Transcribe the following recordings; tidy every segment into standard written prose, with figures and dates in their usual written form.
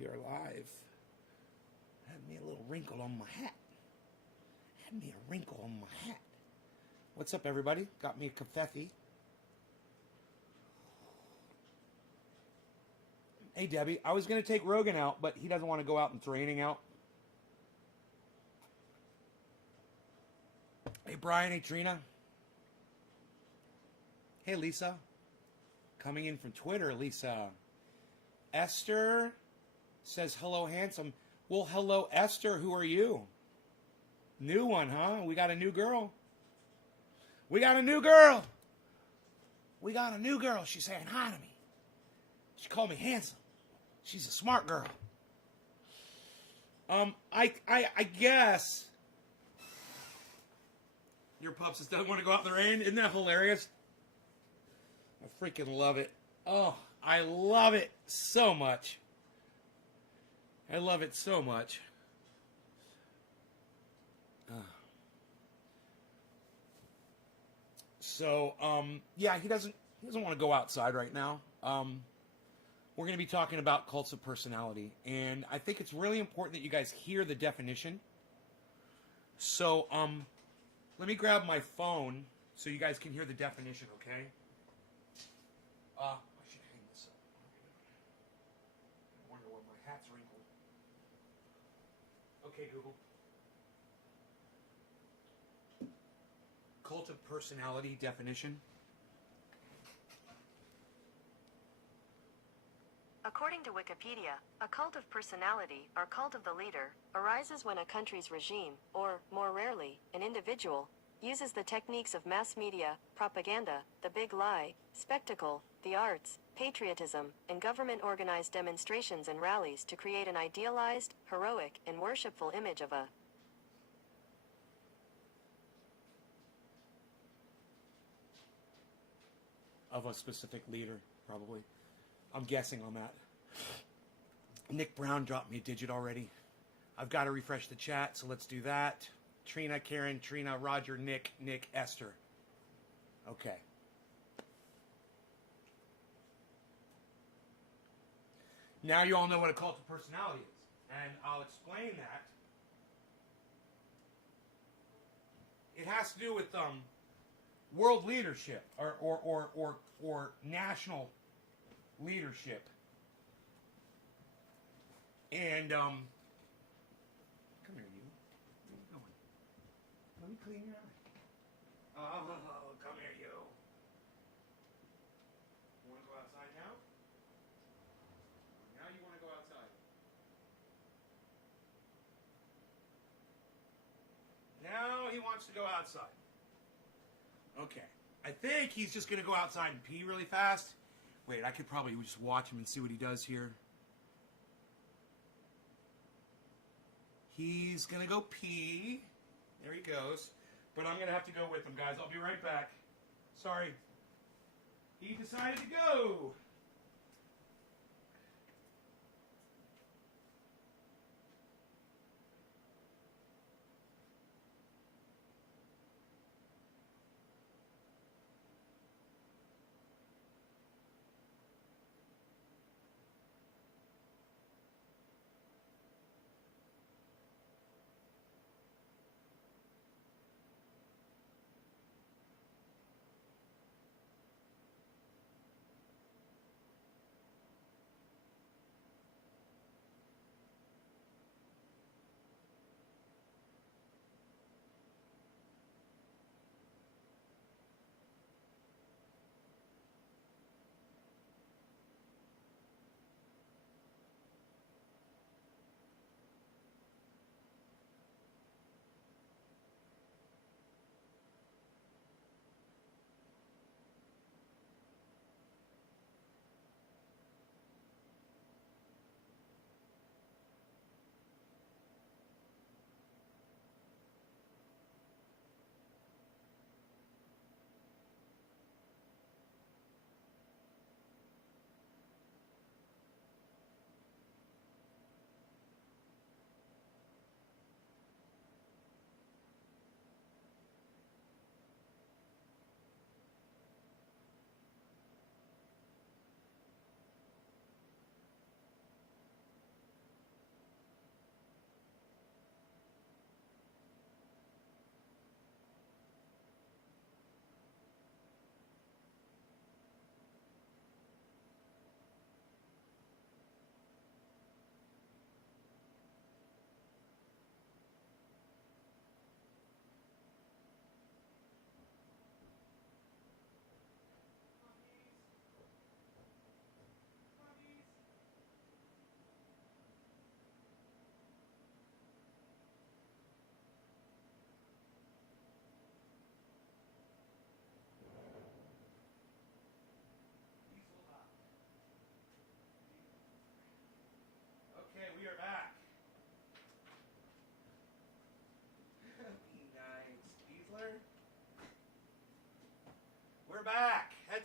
We are live. Had me a little wrinkle on my hat. Had me a wrinkle on my hat. What's up, everybody? Got me a covfefe. Hey, Debbie. I was going to take Rogan out, but he doesn't want to go out and it's raining out. Hey, Brian. Hey, Trina. Hey, Lisa. Coming in from Twitter, Lisa. Esther says, hello, handsome. Well, hello, Esther. Who are you? New one, huh? We got a new girl. We got a new girl. We got a new girl. She's saying hi to me. She called me handsome. She's a smart girl. I guess your pup just doesn't want to go out in the rain. Isn't that hilarious? I freaking love it. Oh, I love it so much. I love it so much. So, yeah, he doesn't want to go outside right now. We're going to be talking about cults of personality, and I think it's really important that you guys hear the definition. So, let me grab my phone so you guys can hear the definition, okay? I should hang this up. I wonder where my hat's wrinkled. Okay, Google. Cult of personality definition. According to Wikipedia, a cult of personality, or cult of the leader, arises when a country's regime, or, more rarely, an individual, uses the techniques of mass media, propaganda, the big lie, spectacle, the arts, patriotism, and government-organized demonstrations and rallies to create an idealized, heroic, and worshipful image of a specific leader, probably. I'm guessing on that. Nick Brown dropped me a digit already. I've got to refresh the chat, so let's do that. Trina, Karen, Trina, Roger, Nick, Esther. Okay. Now you all know what a cult of personality is, and I'll explain that. It has to do with world leadership or national leadership. And come here, you. Where are you going? Let me clean your eye. Oh, come here, you. You want to go outside now? Now you want to go outside. Now he wants to go outside. Okay. I think he's just going to go outside and pee really fast. Wait, I could probably just watch him and see what he does here. He's going to go pee. There he goes. But I'm going to have to go with him, guys. I'll be right back. Sorry. He decided to go.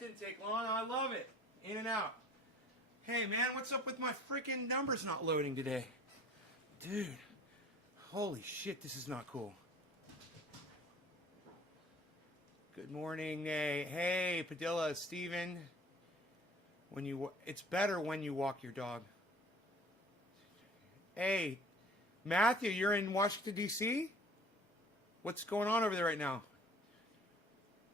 didn't take long. I love it. In and out. Hey, man, what's up with my freaking numbers not loading today? Dude, holy shit, this is not cool. Good morning, Nay. Hey, Padilla, Steven. It's better when you walk your dog. Hey, Matthew, you're in Washington, D.C.? What's going on over there right now?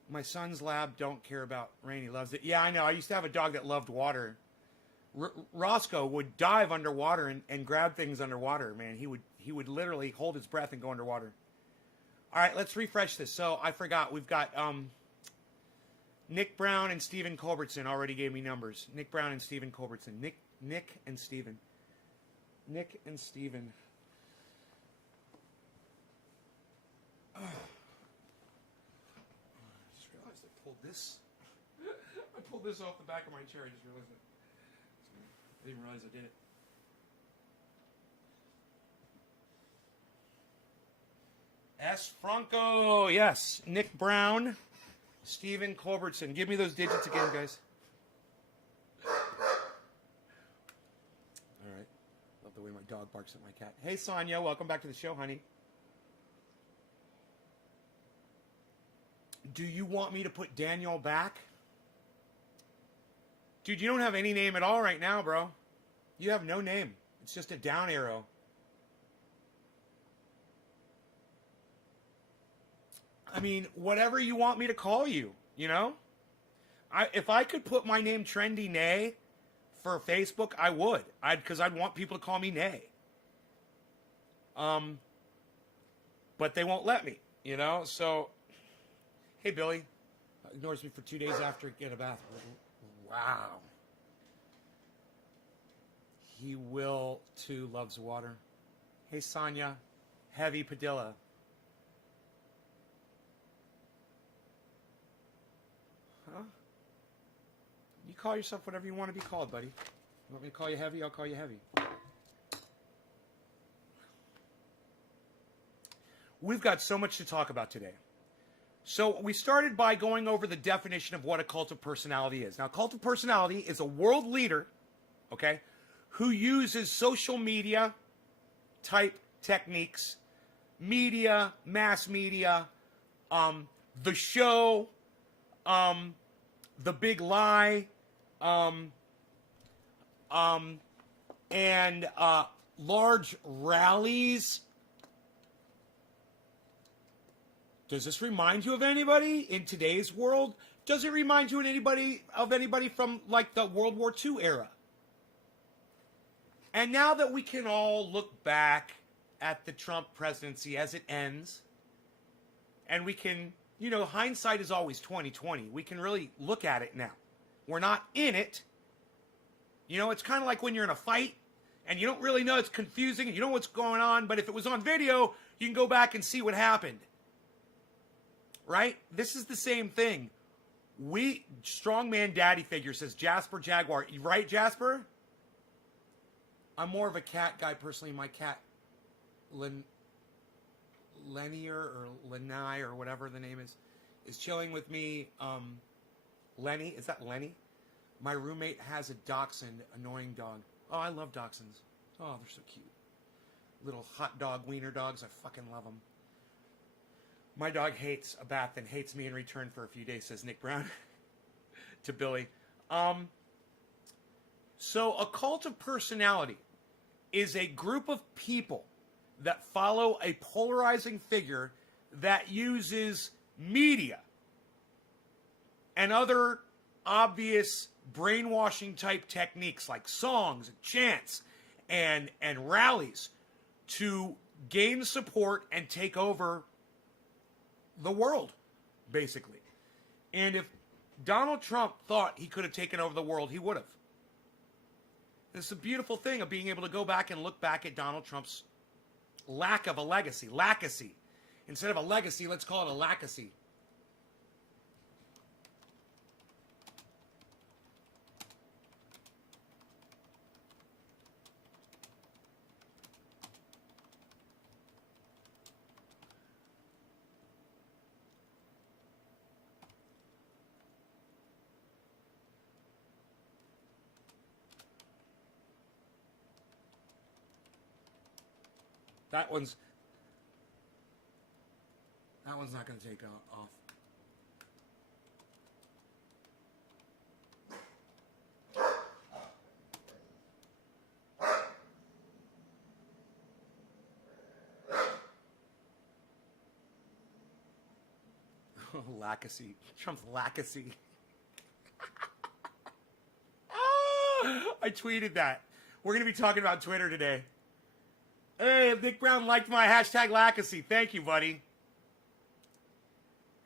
My son's lab don't care about rain. He loves it. Yeah, I know. I used to have a dog that loved water. Roscoe would dive underwater and grab things underwater, man. He would literally hold his breath and go underwater. All right, let's refresh this. So I forgot. We've got Nick Brown and Stephen Culbertson already gave me numbers. Nick Brown and Stephen Culbertson. Nick and Stephen. Nick and Stephen. I just realized I pulled this. I pulled this off the back of my chair. I just realized it. I didn't realize I did it. S. Franco, yes. Nick Brown, Stephen Culbertson. Give me those digits again, guys. All right. Love the way my dog barks at my cat. Hey, Sonia, welcome back to the show, honey. Do you want me to put Daniel back? Dude, you don't have any name at all right now, bro. You have no name. It's just a down arrow. I mean, whatever you want me to call you, you know? If I could put my name Trendy Nay for Facebook, I would. Because I'd want people to call me Nay. But they won't let me, you know? So, hey, Billy. Ignores me for 2 days after I get a bath. Wow. He will, too, loves water. Hey, Sonia. Heavy Padilla. Huh? You call yourself whatever you want to be called, buddy. You want me to call you Heavy? I'll call you Heavy. We've got so much to talk about today. So we started by going over the definition of what a cult of personality is. Now, cult of personality is a world leader, okay, who uses social media type techniques, media, mass media, the show, the big lie, and large rallies. Does this remind you of anybody in today's world? Does it remind you of anybody from like the World War II era? And now that we can all look back at the Trump presidency as it ends, and we can, you know, hindsight is always 20/20. We can really look at it now. We're not in it. You know, it's kind of like when you're in a fight and you don't really know, it's confusing and you know what's going on, but if it was on video, you can go back and see what happened. Right? This is the same thing. Strongman daddy figure says Jasper Jaguar. You right, Jasper? I'm more of a cat guy personally. My cat, Lennier or Lenai or whatever the name is chilling with me. Lenny, is that Lenny? My roommate has a dachshund, annoying dog. Oh, I love dachshunds. Oh, they're so cute. Little hot dog wiener dogs. I fucking love them. My dog hates a bath and hates me in return for a few days, says Nick Brown to Billy. So a cult of personality is a group of people that follow a polarizing figure that uses media and other obvious brainwashing type techniques like songs and chants and rallies to gain support and take over the world, basically. And if Donald Trump thought he could have taken over the world, he would have. This is a beautiful thing of being able to go back and look back at Donald Trump's lack of a legacy. Lacacy. Instead of a legacy, let's call it a lacacy. That one's not going to take off. Lacacy. Trump's lacacy. I tweeted that. We're going to be talking about Twitter today. Hey, Nick Brown liked my hashtag lacacy. Thank you, buddy.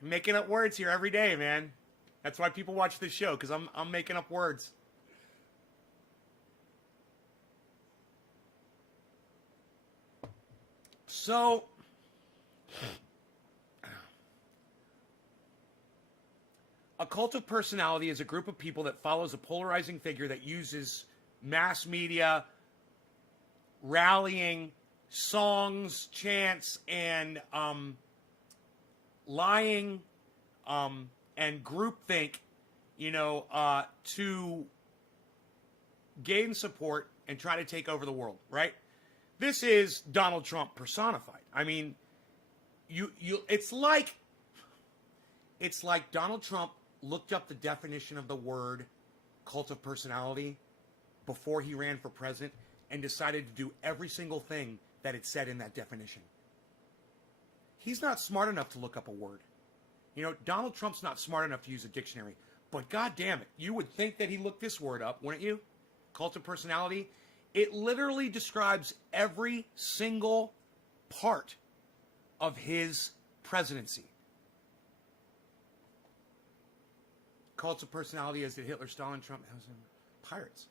I'm making up words here every day, man. That's why people watch this show, because I'm making up words. So, a cult of personality is a group of people that follows a polarizing figure that uses mass media, rallying, songs, chants, and lying and groupthink, to gain support and try to take over the world, right? This is Donald Trump personified. I mean, it's like Donald Trump looked up the definition of the word cult of personality before he ran for president and decided to do every single thing that it said in that definition. He's not smart enough to look up a word. Donald Trump's not smart enough to use a dictionary. But God damn it, you would think that he looked this word up, wouldn't you? Cult of personality. It literally describes every single part of his presidency. Cults of personality, as did Hitler, Stalin, Trump, pirates.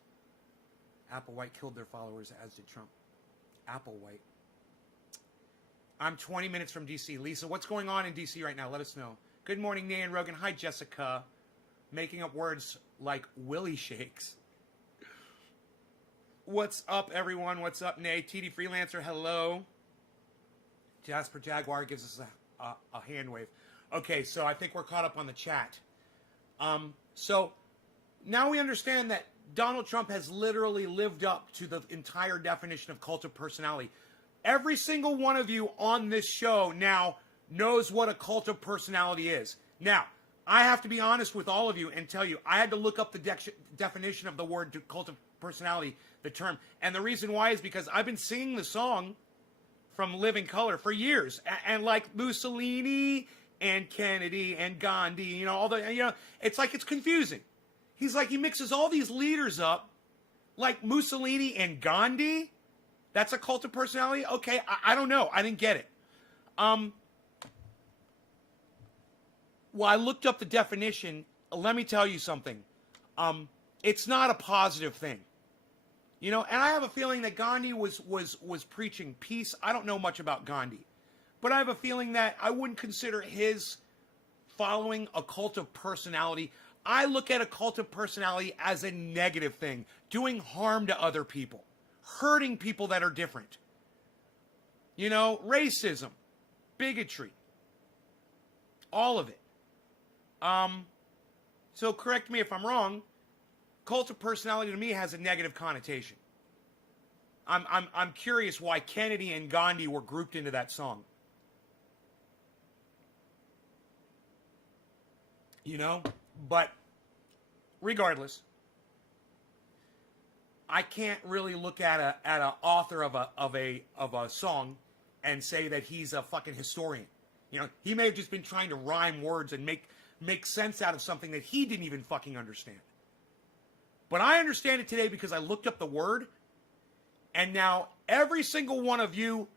Applewhite killed their followers, as did Trump. Applewhite. I'm 20 minutes from D.C. Lisa, what's going on in D.C. right now? Let us know. Good morning, Nan Rogan. Hi, Jessica. Making up words like Willie Shakes. What's up, everyone? What's up, Nay? TD Freelancer, hello. Jasper Jaguar gives us a hand wave. Okay, so I think we're caught up on the chat. So now we understand that Donald Trump has literally lived up to the entire definition of cult of personality. Every single one of you on this show now knows what a cult of personality is. Now, I have to be honest with all of you and tell you, I had to look up the definition of the word cult of personality, the term. And the reason why is because I've been singing the song from Living Color for years. And like Mussolini and Kennedy and Gandhi, it's like it's confusing. He's like, he mixes all these leaders up, like Mussolini and Gandhi. That's a cult of personality? Okay, I don't know. I didn't get it. Well, I looked up the definition. Let me tell you something. It's not a positive thing. And I have a feeling that Gandhi was preaching peace. I don't know much about Gandhi. But I have a feeling that I wouldn't consider his following a cult of personality. I look at a cult of personality as a negative thing, doing harm to other people, hurting people that are different. Racism, bigotry, all of it. So correct me if I'm wrong. Cult of personality to me has a negative connotation. I'm curious why Kennedy and Gandhi were grouped into that song. But regardless, I can't really look at an author of a song and say that he's a fucking historian. He may have just been trying to rhyme words and make sense out of something that he didn't even fucking understand. But I understand it today because I looked up the word, and now every single one of you,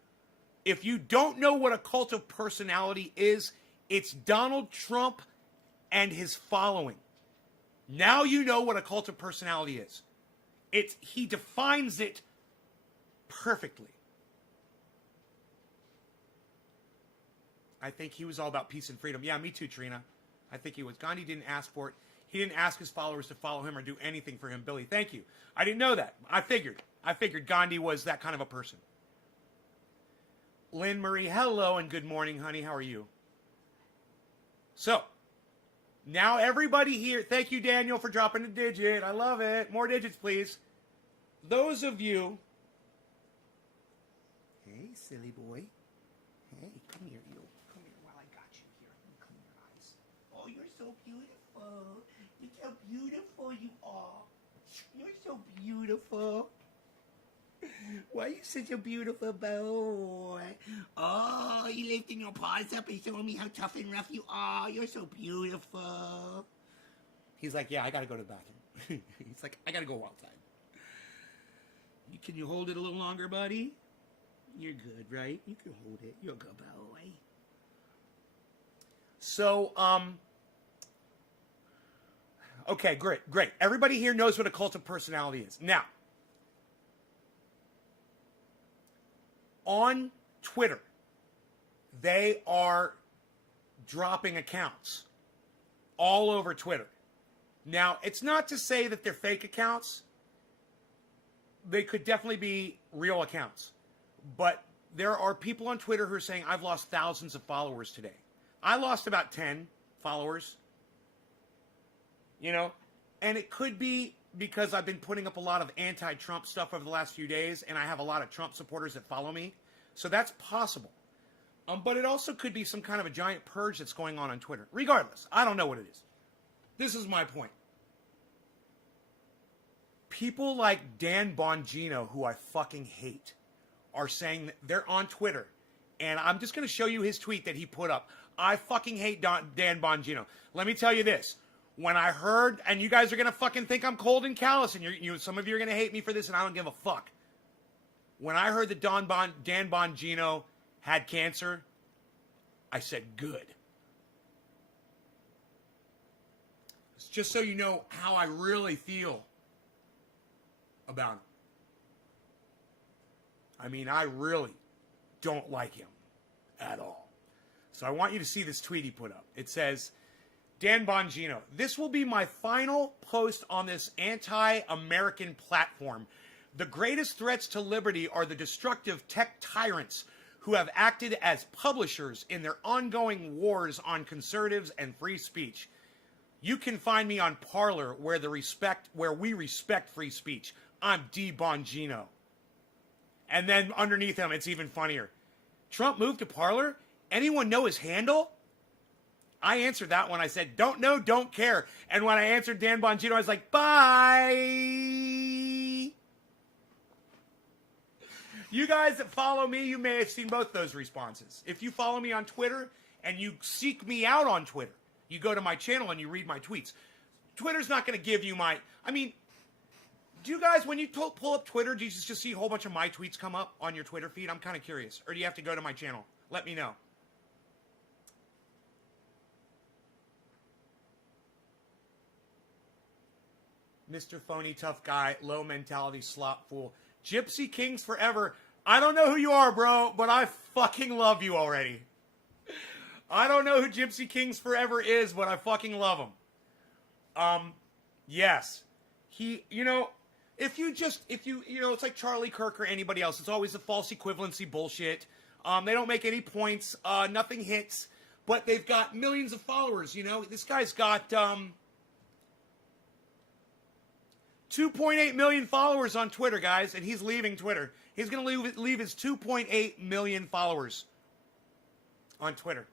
if you don't know what a cult of personality is, it's Donald Trump and his following. Now you know what a cult of personality is. He defines it perfectly. I think he was all about peace and freedom. Yeah, me too, Trina. I think he was. Gandhi didn't ask for it. He didn't ask his followers to follow him or do anything for him. Billy, thank you. I didn't know that. I figured Gandhi was that kind of a person. Lynn Marie, hello and good morning, honey. How are you? So, now everybody here, thank you, Daniel, for dropping a digit. I love it. More digits, please. Those of you, hey, silly boy. Hey, come here, you. Come here while I got you here. Clean your eyes. Oh, you're so beautiful. Look how beautiful you are. You're so beautiful. Why are you such a beautiful boy? Oh, you lifting your paws up and showing me how tough and rough you are. You're so beautiful. He's like, yeah, I gotta go to the bathroom. He's like, I gotta go outside. Can you hold it a little longer, buddy? You're good, right? You can hold it. You're a good boy. So, okay, great. Everybody here knows what a cult of personality is. Now, on Twitter, they are dropping accounts all over Twitter. Now, it's not to say that they're fake accounts. They could definitely be real accounts. But there are people on Twitter who are saying, I've lost thousands of followers today. I lost about 10 followers. You know? And it could be because I've been putting up a lot of anti-Trump stuff over the last few days, and I have a lot of Trump supporters that follow me. So that's possible. But it also could be some kind of a giant purge that's going on Twitter. Regardless, I don't know what it is. This is my point. People like Dan Bongino, who I fucking hate, are saying that they're on Twitter. And I'm just going to show you his tweet that he put up. I fucking hate Dan Bongino. Let me tell you this. When I heard, and you guys are going to fucking think I'm cold and callous, and some of you are going to hate me for this, and I don't give a fuck. When I heard that Dan Bongino had cancer, I said, good. It's just so you know how I really feel about him. I mean, I really don't like him at all. So I want you to see this tweet he put up. It says, Dan Bongino, this will be my final post on this anti-American platform. The greatest threats to liberty are the destructive tech tyrants who have acted as publishers in their ongoing wars on conservatives and free speech. You can find me on Parler, where we respect free speech. I'm D. Bongino. And then underneath him, it's even funnier. Trump moved to Parler? Anyone know his handle? I answered that when I said, don't know, don't care. And when I answered Dan Bongino, I was like, bye. You guys that follow me, you may have seen both those responses. If you follow me on Twitter and you seek me out on Twitter, you go to my channel and you read my tweets. Twitter's not going to give you do you guys, when you pull up Twitter, do you just see a whole bunch of my tweets come up on your Twitter feed? I'm kind of curious. Or do you have to go to my channel? Let me know. Mr. Phony Tough Guy, low mentality slop fool. Gypsy Kings forever. I don't know who you are, bro, but I fucking love you already. I don't know who Gypsy Kings forever is, but I fucking love him. Yes. If you it's like Charlie Kirk or anybody else. It's always a false equivalency bullshit. They don't make any points. Nothing hits. But they've got millions of followers, This guy's got 2.8 million followers on Twitter, guys, and he's leaving Twitter. He's going to leave his 2.8 million followers on Twitter.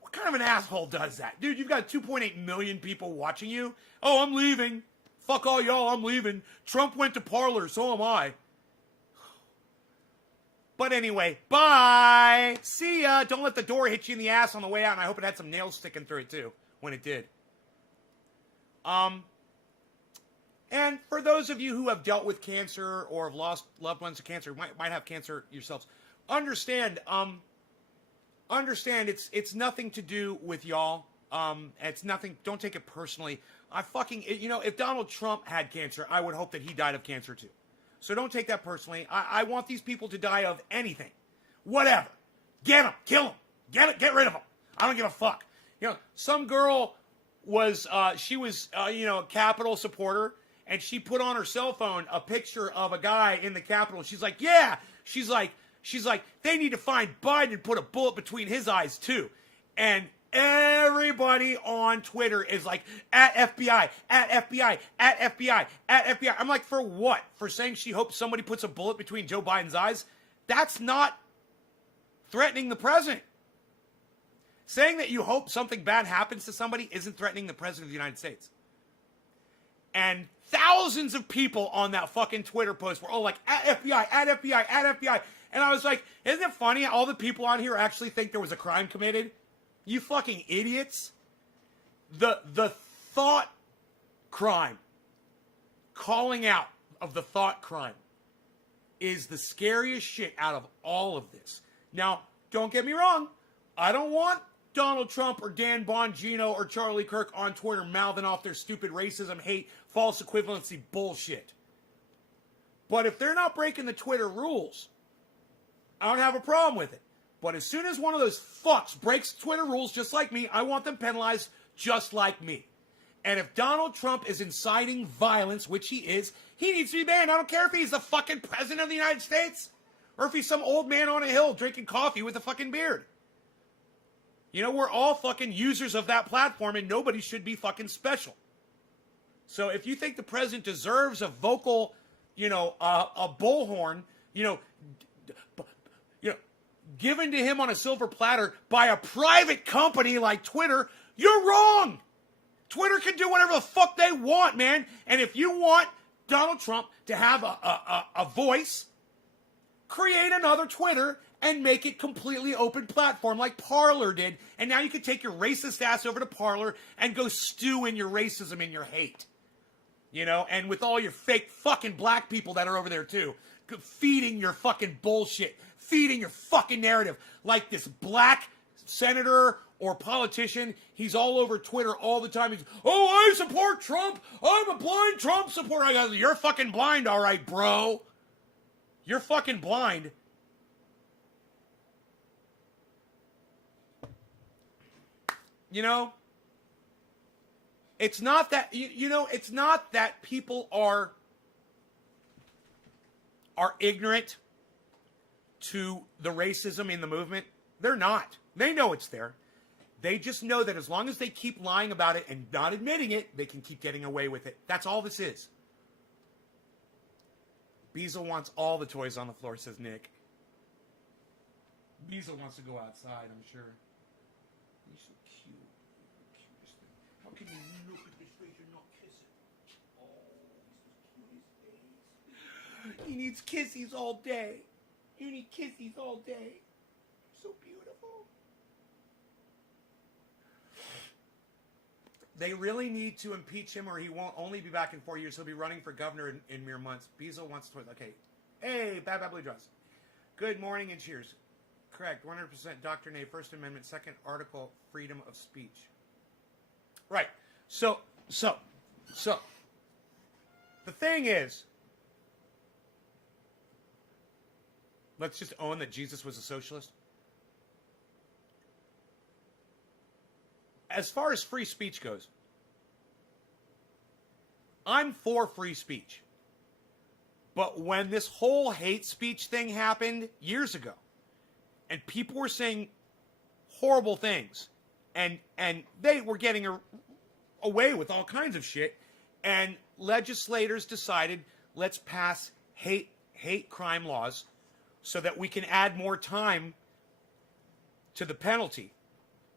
What kind of an asshole does that? Dude, you've got 2.8 million people watching you. Oh, I'm leaving. Fuck all y'all, I'm leaving. Trump went to Parler, so am I. But anyway, bye. See ya. Don't let the door hit you in the ass on the way out, and I hope it had some nails sticking through it, too, when it did. And for those of you who have dealt with cancer or have lost loved ones to cancer, might have cancer yourselves, understand it's nothing to do with y'all. It's nothing. Don't take it personally. If Donald Trump had cancer, I would hope that he died of cancer too. So don't take that personally. I want these people to die of anything, whatever. Get them, kill them, get rid of them. I don't give a fuck. Some girl was a Capitol supporter, and she put on her cell phone a picture of a guy in the Capitol. She's like, yeah. She's like, they need to find Biden and put a bullet between his eyes too. And everybody on Twitter is like, at FBI, at FBI, at FBI, at FBI. I'm like, for what? For saying she hopes somebody puts a bullet between Joe Biden's eyes? That's not threatening the president. Saying that you hope something bad happens to somebody isn't threatening the president of the United States. And thousands of people on that fucking Twitter post were all like, at FBI, at FBI, at FBI. And I was like, isn't it funny all the people on here actually think there was a crime committed? You fucking idiots. The thought crime, calling out of the thought crime, is the scariest shit out of all of this. Now, don't get me wrong. I don't want Donald Trump or Dan Bongino or Charlie Kirk on Twitter mouthing off their stupid racism, hate, false equivalency bullshit. But if they're not breaking the Twitter rules, I don't have a problem with it. But as soon as one of those fucks breaks Twitter rules just like me, I want them penalized just like me. And if Donald Trump is inciting violence, which he is, he needs to be banned. I don't care if he's the fucking president of the United States or if he's some old man on a hill drinking coffee with a fucking beard. You know, we're all fucking users of that platform and nobody should be fucking special. So if you think the president deserves a vocal, a bullhorn, given to him on a silver platter by a private company like Twitter, you're wrong. Twitter can do whatever the fuck they want, man. And if you want Donald Trump to have a voice, create another Twitter and make it completely open platform like Parler did. And now you can take your racist ass over to Parler and go stew in your racism and your hate. And with all your fake fucking black people that are over there too, feeding your fucking bullshit, feeding your fucking narrative. Like this black senator or politician, he's all over Twitter all the time. He's, I support Trump. I'm a blind Trump supporter. I go, you're fucking blind, all right, bro. You're fucking blind. It's not that, it's not that people are ignorant to the racism in the movement. They're not. They know it's there. They just know that as long as they keep lying about it and not admitting it, they can keep getting away with it. That's all this is. Beazle wants all the toys on the floor, says Nick. Beazle wants to go outside, I'm sure. He's so cute. Cutest thing. How can you look at this face and not kiss it? Oh, he's the cutest face. He needs kissies all day. You need kissies all day. So beautiful. They really need to impeach him or he won't only be back in 4 years. He'll be running for governor in mere months. Beazle wants to... Okay. Hey, Bad Blue Jaws. Good morning and cheers. Correct. 100% Dr. Nay, First Amendment, second article, freedom of speech. Right. So. The thing is, let's just own that Jesus was a socialist. As far as free speech goes, I'm for free speech. But when this whole hate speech thing happened years ago, and people were saying horrible things, and they were getting away with all kinds of shit, and legislators decided, let's pass hate crime laws so that we can add more time to the penalty.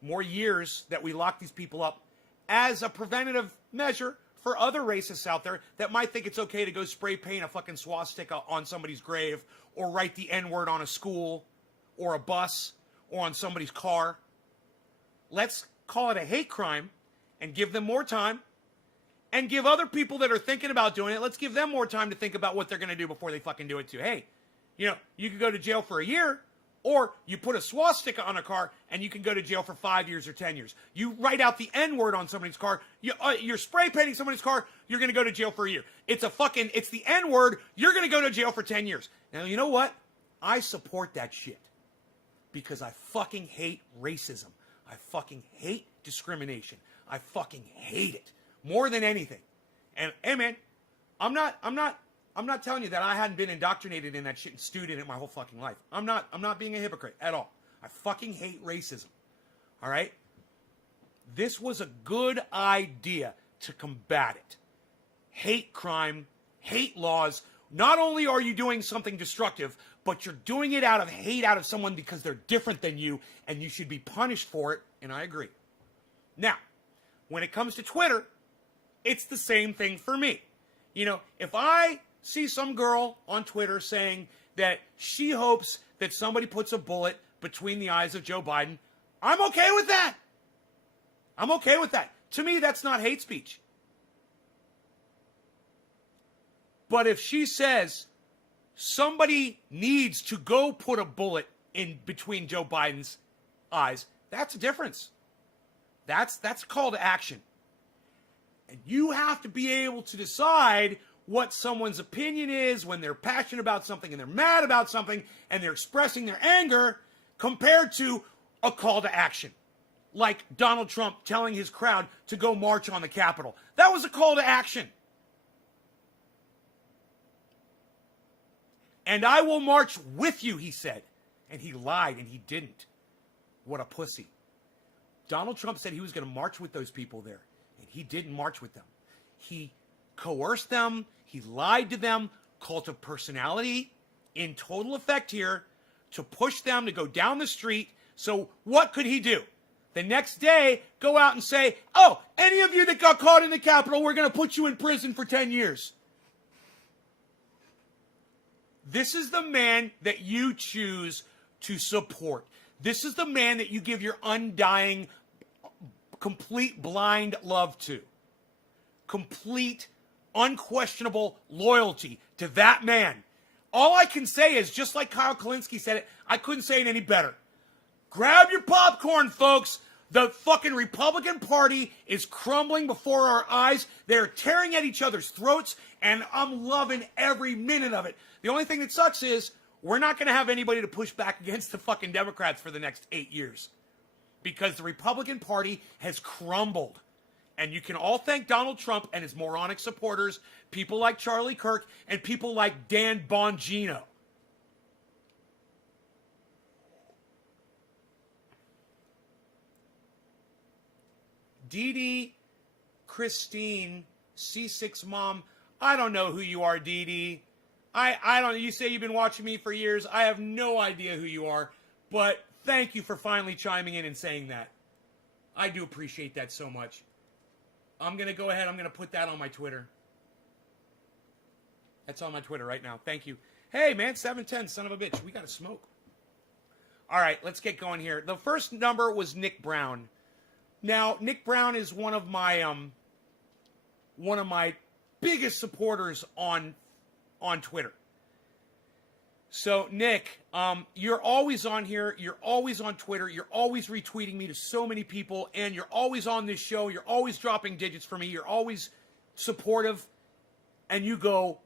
More years that we lock these people up as a preventative measure for other racists out there that might think it's okay to go spray paint a fucking swastika on somebody's grave or write the N-word on a school or a bus or on somebody's car. Let's call it a hate crime and give them more time and give other people that are thinking about doing it, let's give them more time to think about what they're going to do before they fucking do it too. Hey, you could go to jail for a year. Or you put a swastika on a car and you can go to jail for 5 years or 10 years. You write out the N-word on somebody's car. You're spray painting somebody's car. You're going to go to jail for a year. It's the N-word. You're going to go to jail for 10 years. Now, you know what? I support that shit. Because I fucking hate racism. I fucking hate discrimination. I fucking hate it. More than anything. And, hey, man, I'm not telling you that I hadn't been indoctrinated in that shit and stewed in it my whole fucking life. I'm not being a hypocrite at all. I fucking hate racism. All right? This was a good idea to combat it. Hate crime, hate laws. not only are you doing something destructive, but you're doing it out of hate out of someone because they're different than you, and you should be punished for it, and I agree. Now, when it comes to Twitter, it's the same thing for me. You know, if I see some girl on Twitter saying that she hopes that somebody puts a bullet between the eyes of Joe Biden, I'm okay with that. I'm okay with that. To me, that's not hate speech. But if she says somebody needs to go put a bullet in between Joe Biden's eyes, that's a difference. That's a call to action. And you have to be able to decide what someone's opinion is when they're passionate about something and they're mad about something and they're expressing their anger compared to a call to action. Like Donald Trump telling his crowd to go march on the Capitol. That was a call to action. And I will march with you, he said. And he lied and he didn't. What a pussy. Donald Trump said he was going to march with those people there. And he didn't march with them. He coerced them. He lied to them. Cult of personality in total effect here to push them to go down the street. So what could he do? The next day, go out and say, oh, any of you that got caught in the Capitol, we're going to put you in prison for 10 years. This is the man that you choose to support. This is the man that you give your undying, complete blind love to. Complete, unquestionable loyalty to that man. All I can say is, just like Kyle Kalinske said it, I couldn't say it any better. Grab your popcorn, folks. The fucking Republican Party is crumbling before our eyes. They're tearing at each other's throats, and I'm loving every minute of it. The only thing that sucks is we're not going to have anybody to push back against the fucking Democrats for the next 8 years because the Republican Party has crumbled. And you can all thank Donald Trump and his moronic supporters, people like Charlie Kirk, and people like Dan Bongino. Dee Christine, C6 Mom, I don't know who you are, Dee. I don't, you say you've been watching me for years. I have no idea who you are, but thank you for finally chiming in and saying that. I do appreciate that so much. I'm going to go ahead, I'm going to put that on my Twitter. That's on my Twitter right now. Thank you. Hey, man, 710, son of a bitch. We got to smoke. All right, let's get going here. The first number was Nick Brown. Now, Nick Brown is one of my biggest supporters on Twitter. So, Nick, you're always on here. You're always on Twitter. You're always retweeting me to so many people, and you're always on this show. You're always dropping digits for me. You're always supportive, and you go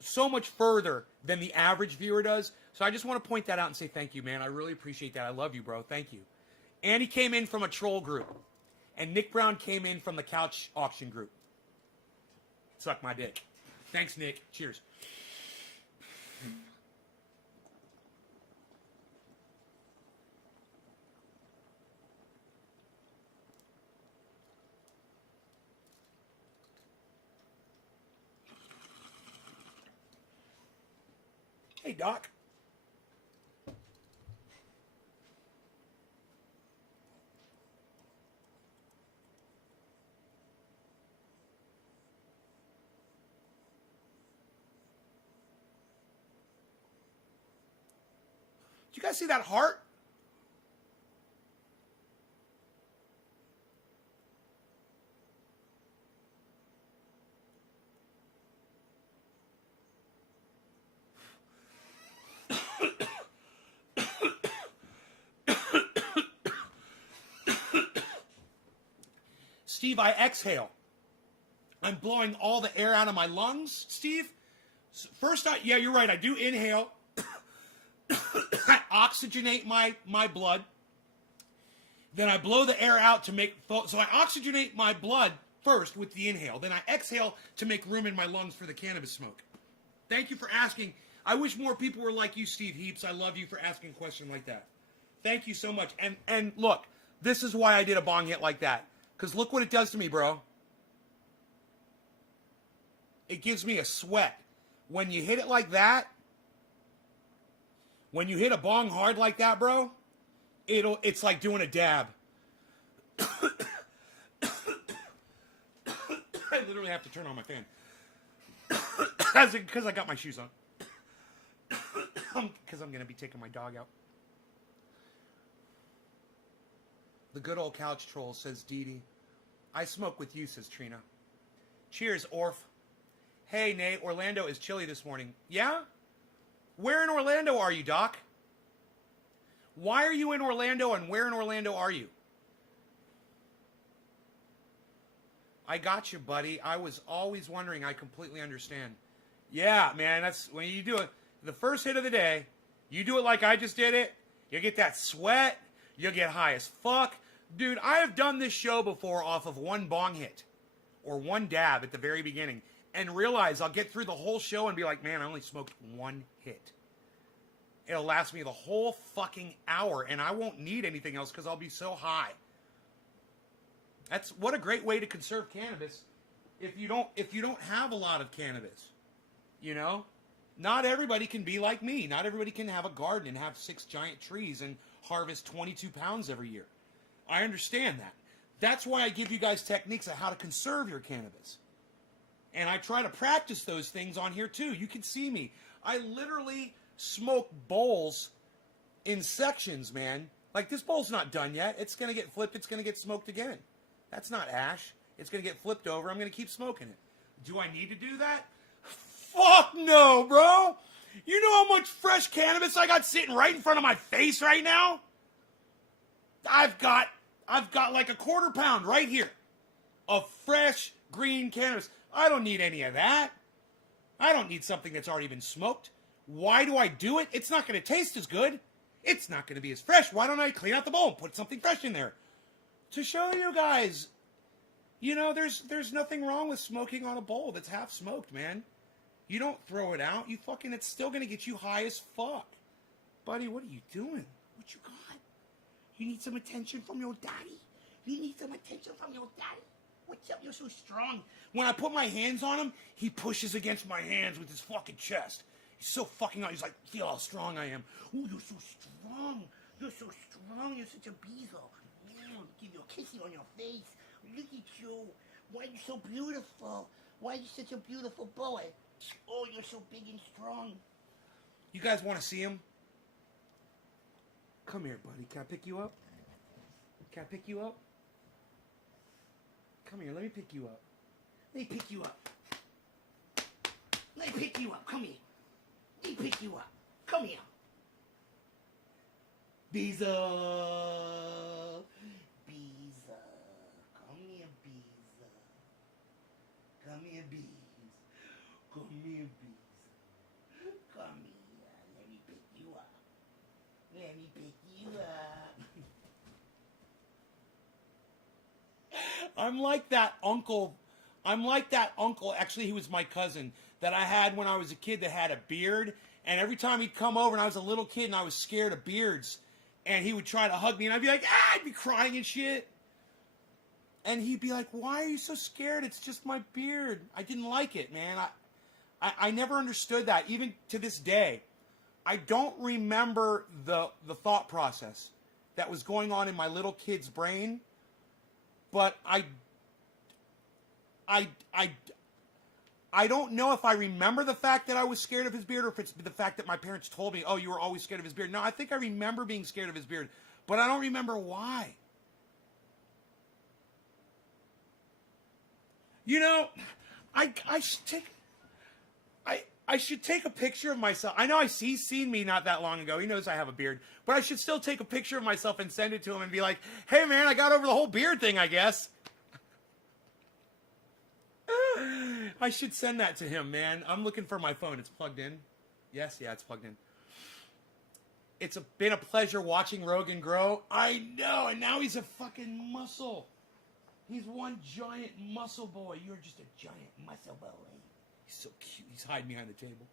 so much further than the average viewer does. So I just want to point that out and say thank you, man. I really appreciate that. I love you, bro. Thank you. Andy came in from a troll group, and Nick Brown came in from the couch auction group. Suck my dick. Thanks, Nick. Cheers. Hey, Doc. Did you guys see that heart? Steve, I exhale. I'm blowing all the air out of my lungs, Steve. First, yeah, you're right. I do inhale. I oxygenate my blood. Then I blow the air out to make... So I oxygenate my blood first with the inhale. Then I exhale to make room in my lungs for the cannabis smoke. Thank you for asking. I wish more people were like you, Steve Heaps. I love you for asking a question like that. Thank you so much. And look, this is why I did a bong hit like that. Because look what it does to me, bro. It gives me a sweat. when you hit it like that, when you hit a bong hard like that, bro, it's like doing a dab. I literally have to turn on my fan. Because I got my shoes on. Because I'm going to be taking my dog out. The good old couch troll, says Dee Dee. I smoke with you, says Trina. Cheers, Orf. Hey, Nate, Orlando is chilly this morning. Yeah? Where in Orlando are you, Doc? Why are you in Orlando, and where in Orlando are you? I got you, buddy. I was always wondering. I completely understand. Yeah, man, that's when you do it. The first hit of the day, you do it like I just did it, you get that sweat, you'll get high as fuck. Dude, I have done this show before off of one bong hit or one dab at the very beginning and realize I'll get through the whole show and be like, man, I only smoked one hit. It'll last me the whole fucking hour and I won't need anything else because I'll be so high. That's what a great way to conserve cannabis if you don't have a lot of cannabis. You know? Not everybody can be like me. Not everybody can have a garden and have 6 giant trees and harvest 22 pounds every year. I understand that. That's why I give you guys techniques on how to conserve your cannabis. And I try to practice those things on here too. You can see me. I literally smoke bowls in sections, man. Like this bowl's not done yet. It's going to get flipped. It's going to get smoked again. That's not ash. It's going to get flipped over. I'm going to keep smoking it. Do I need to do that? Fuck no, bro. You know how much fresh cannabis I got sitting right in front of my face right now? I've got like a quarter pound right here of fresh green cannabis. I don't need any of that. I don't need something that's already been smoked. Why do I do it? It's not going to taste as good. It's not going to be as fresh. Why don't I clean out the bowl and put something fresh in there? To show you guys, you know, there's nothing wrong with smoking on a bowl that's half smoked, man. You don't throw it out. It's still going to get you high as fuck. Buddy, what are you doing? What you got? You need some attention from your daddy? You need some attention from your daddy? What's up? You're so strong. When I put my hands on him, he pushes against my hands with his fucking chest. He's so fucking out. He's like, feel how strong I am. Ooh, you're so strong. You're so strong. You're such a beetle. Give you a kissy on your face. Look at you. Why are you so beautiful? Why are you such a beautiful boy? Oh, you're so big and strong. You guys want to see him? Come here, buddy. Can I pick you up? Can I pick you up? Come here. Let me pick you up. Let me pick you up. Let me pick you up. Come here. Let me pick you up. Come here. Beezer. Beezer. Come here, Beezer. Come here, Beezer. Come here, Beezer. Come here. Let me pick you up. Let me pick you up. I'm like that uncle. Actually, he was my cousin that I had when I was a kid that had a beard. And every time he'd come over and I was a little kid and I was scared of beards. And he would try to hug me and I'd be like, I'd be crying and shit. And he'd be like, why are you so scared? It's just my beard. I didn't like it, man. I never understood that. Even to this day, I don't remember the thought process that was going on in my little kid's brain. But I don't know if I remember the fact that I was scared of his beard or if it's the fact that my parents told me, oh, you were always scared of his beard. No, I think I remember being scared of his beard, but I don't remember why. You know, I should take a picture of myself. I know he's seen me not that long ago. He knows I have a beard. But I should still take a picture of myself and send it to him and be like, hey, man, I got over the whole beard thing, I guess. I should send that to him, man. I'm looking for my phone. It's plugged in. Yes, yeah, it's plugged in. It's been a pleasure watching Rogan grow. I know, and now he's a fucking muscle. He's one giant muscle boy. You're just a giant muscle boy. He's so cute. He's hiding behind the table.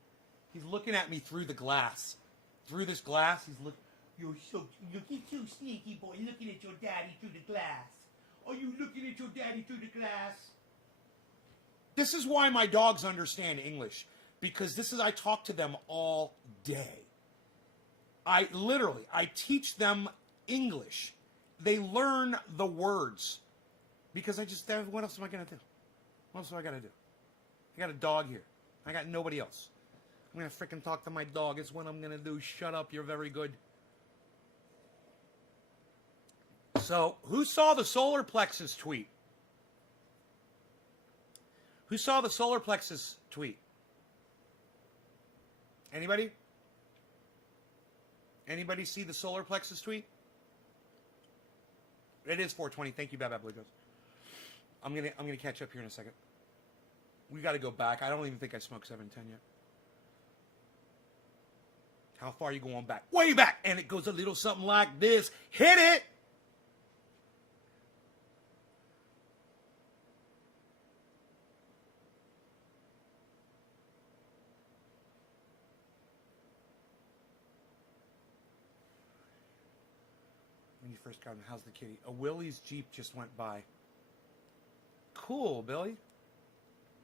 He's looking at me through the glass. Through this glass, he's looking. You're so sneaky, boy, looking at your daddy through the glass. Are you looking at your daddy through the glass? This is why my dogs understand English. because I talk to them all day. I teach them English. They learn the words because what else am I going to do? What else do I got to do? I got a dog here. I got nobody else. I'm going to freaking talk to my dog. It's what I'm going to do. Shut up. You're very good. So, who saw the solar plexus tweet? Who saw the solar plexus tweet? Anybody? Anybody see the solar plexus tweet? It is 4:20. Thank you, Bad Blue Ghost. I'm gonna catch up here in a second. We got to go back. I don't even think I smoked 710 yet. How far are you going back? Way back, and it goes a little something like this. Hit it. When you first got him, how's the kitty? A Willie's Jeep just went by. Cool, Billy.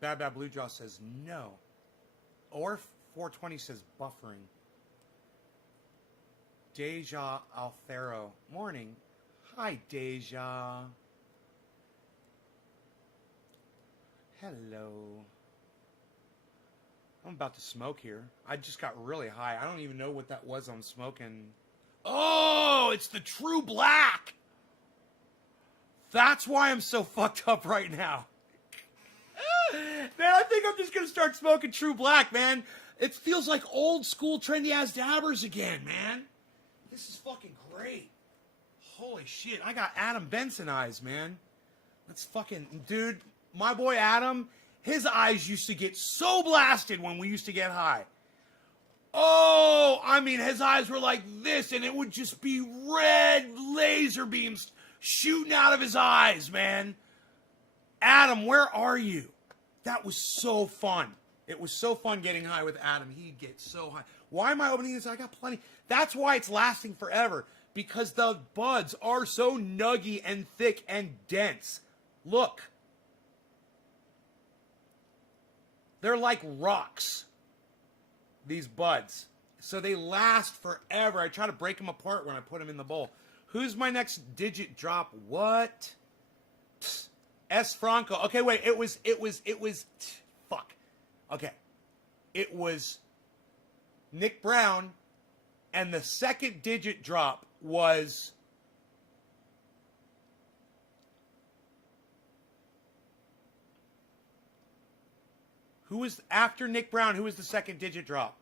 Bad Blue Jaw says no. Or 420 says buffering. Deja Alfaro. Morning. Hi, Deja. Hello. I'm about to smoke here. I just got really high. I don't even know what that was I'm smoking. Oh, it's the True Black. That's why I'm so fucked up right now. Man, I think I'm just going to start smoking True Black, man. It feels like old school trendy ass dabbers again, man. This is fucking great. Holy shit, I got Adam Benson eyes, man. That's fucking, dude, my boy Adam, his eyes used to get so blasted when we used to get high. Oh, I mean, his eyes were like this, and it would just be red laser beams shooting out of his eyes, man. Adam, where are you? That was so fun. It was so fun getting high with Adam. He'd get so high. Why am I opening this? I got plenty. That's why it's lasting forever. Because the buds are so nuggy and thick and dense. Look. They're like rocks. These buds. So they last forever. I try to break them apart when I put them in the bowl. Who's my next digit drop? What? S. Franco. Okay, wait. It was. Fuck. Okay. It was Nick Brown, and the second digit drop was who was after Nick Brown? Who was the second digit drop?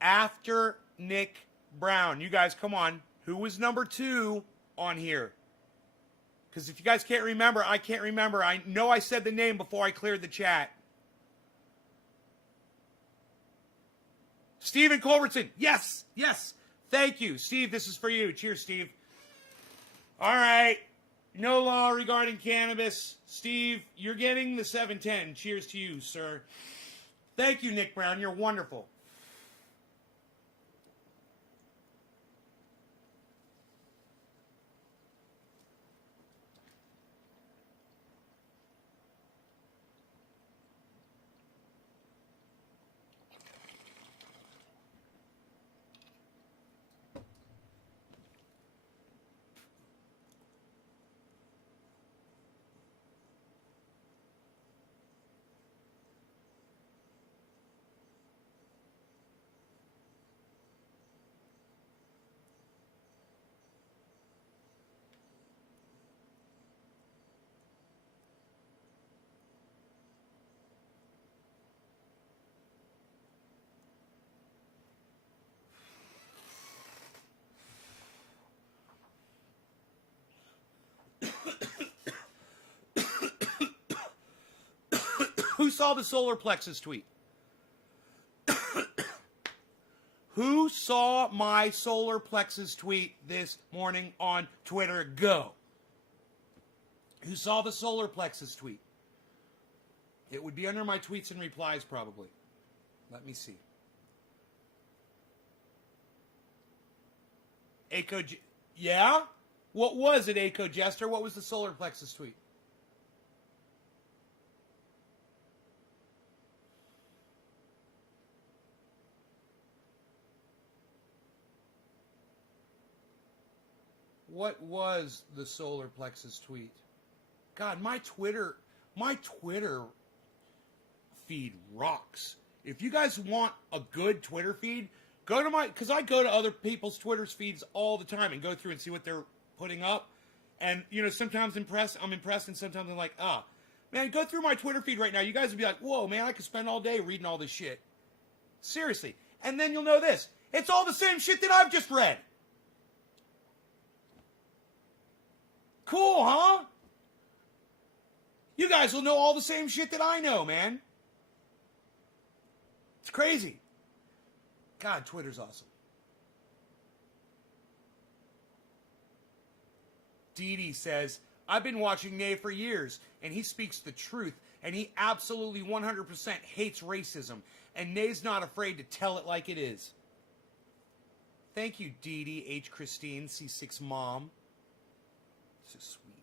After Nick Brown. You guys, come on. Who was number 2 on here? Because if you guys can't remember, I can't remember. I know I said the name before I cleared the chat. Stephen Culbertson. Yes, yes. Thank you. Steve, this is for you. Cheers, Steve. All right. No law regarding cannabis. Steve, you're getting the 710. Cheers to you, sir. Thank you, Nick Brown. You're wonderful. Who saw the solar plexus tweet? Who saw my solar plexus tweet this morning on Twitter? Go. Who saw the solar plexus tweet? It would be under my tweets and replies probably. Let me see. Yeah? What was it, Aco Jester? What was the solar plexus tweet? What was the solar plexus tweet? God, my Twitter feed rocks. If you guys want a good Twitter feed, go to because I go to other people's Twitter's feeds all the time and go through and see what they're putting up. And, you know, sometimes I'm impressed, and sometimes I'm like, man, go through my Twitter feed right now. You guys would be like, whoa, man, I could spend all day reading all this shit. Seriously. And then you'll know this. It's all the same shit that I've just read. Cool, huh? You guys will know all the same shit that I know, man. It's crazy. God, Twitter's awesome. Dee Dee says, I've been watching Nay for years, and he speaks the truth, and he absolutely 100% hates racism, and Nay's not afraid to tell it like it is. Thank you, Dee Dee, H. Christine, C6 Mom. This is sweet.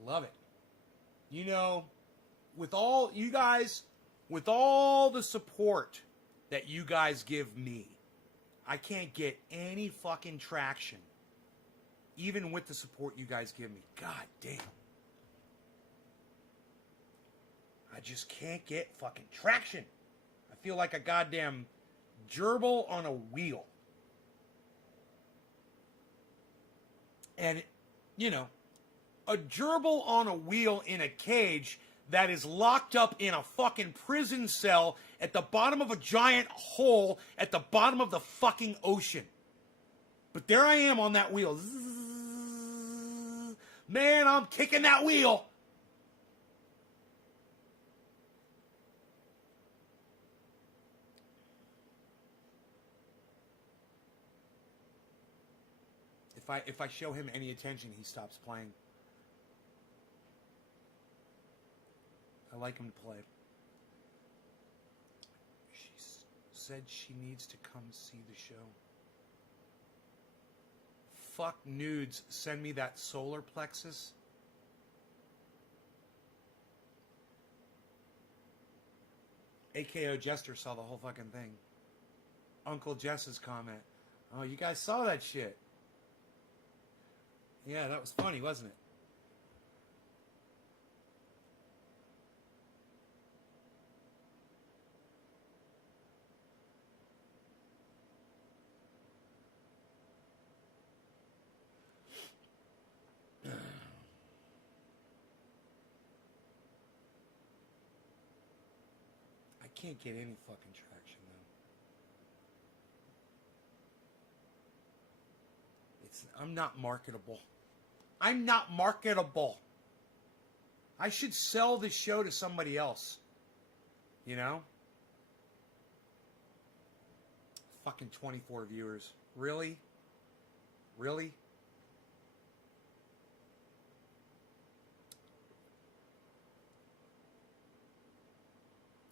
I love it. You know, with all you guys, with all the support that you guys give me, I can't get any fucking traction. Even with the support you guys give me. God damn. I just can't get fucking traction. I feel like a goddamn gerbil on a wheel. And, you know, a gerbil on a wheel in a cage that is locked up in a fucking prison cell at the bottom of a giant hole at the bottom of the fucking ocean. But there I am on that wheel. Man, I'm kicking that wheel. If I show him any attention, he stops playing. I like him to play. She said she needs to come see the show. Fuck nudes. Send me that solar plexus. AKO Jester saw the whole fucking thing. Uncle Jess's comment. Oh, you guys saw that shit. Yeah, that was funny, wasn't it? I can't get any fucking traction, though. I'm not marketable. I'm not marketable. I should sell this show to somebody else. You know? Fucking 24 viewers. Really? Really?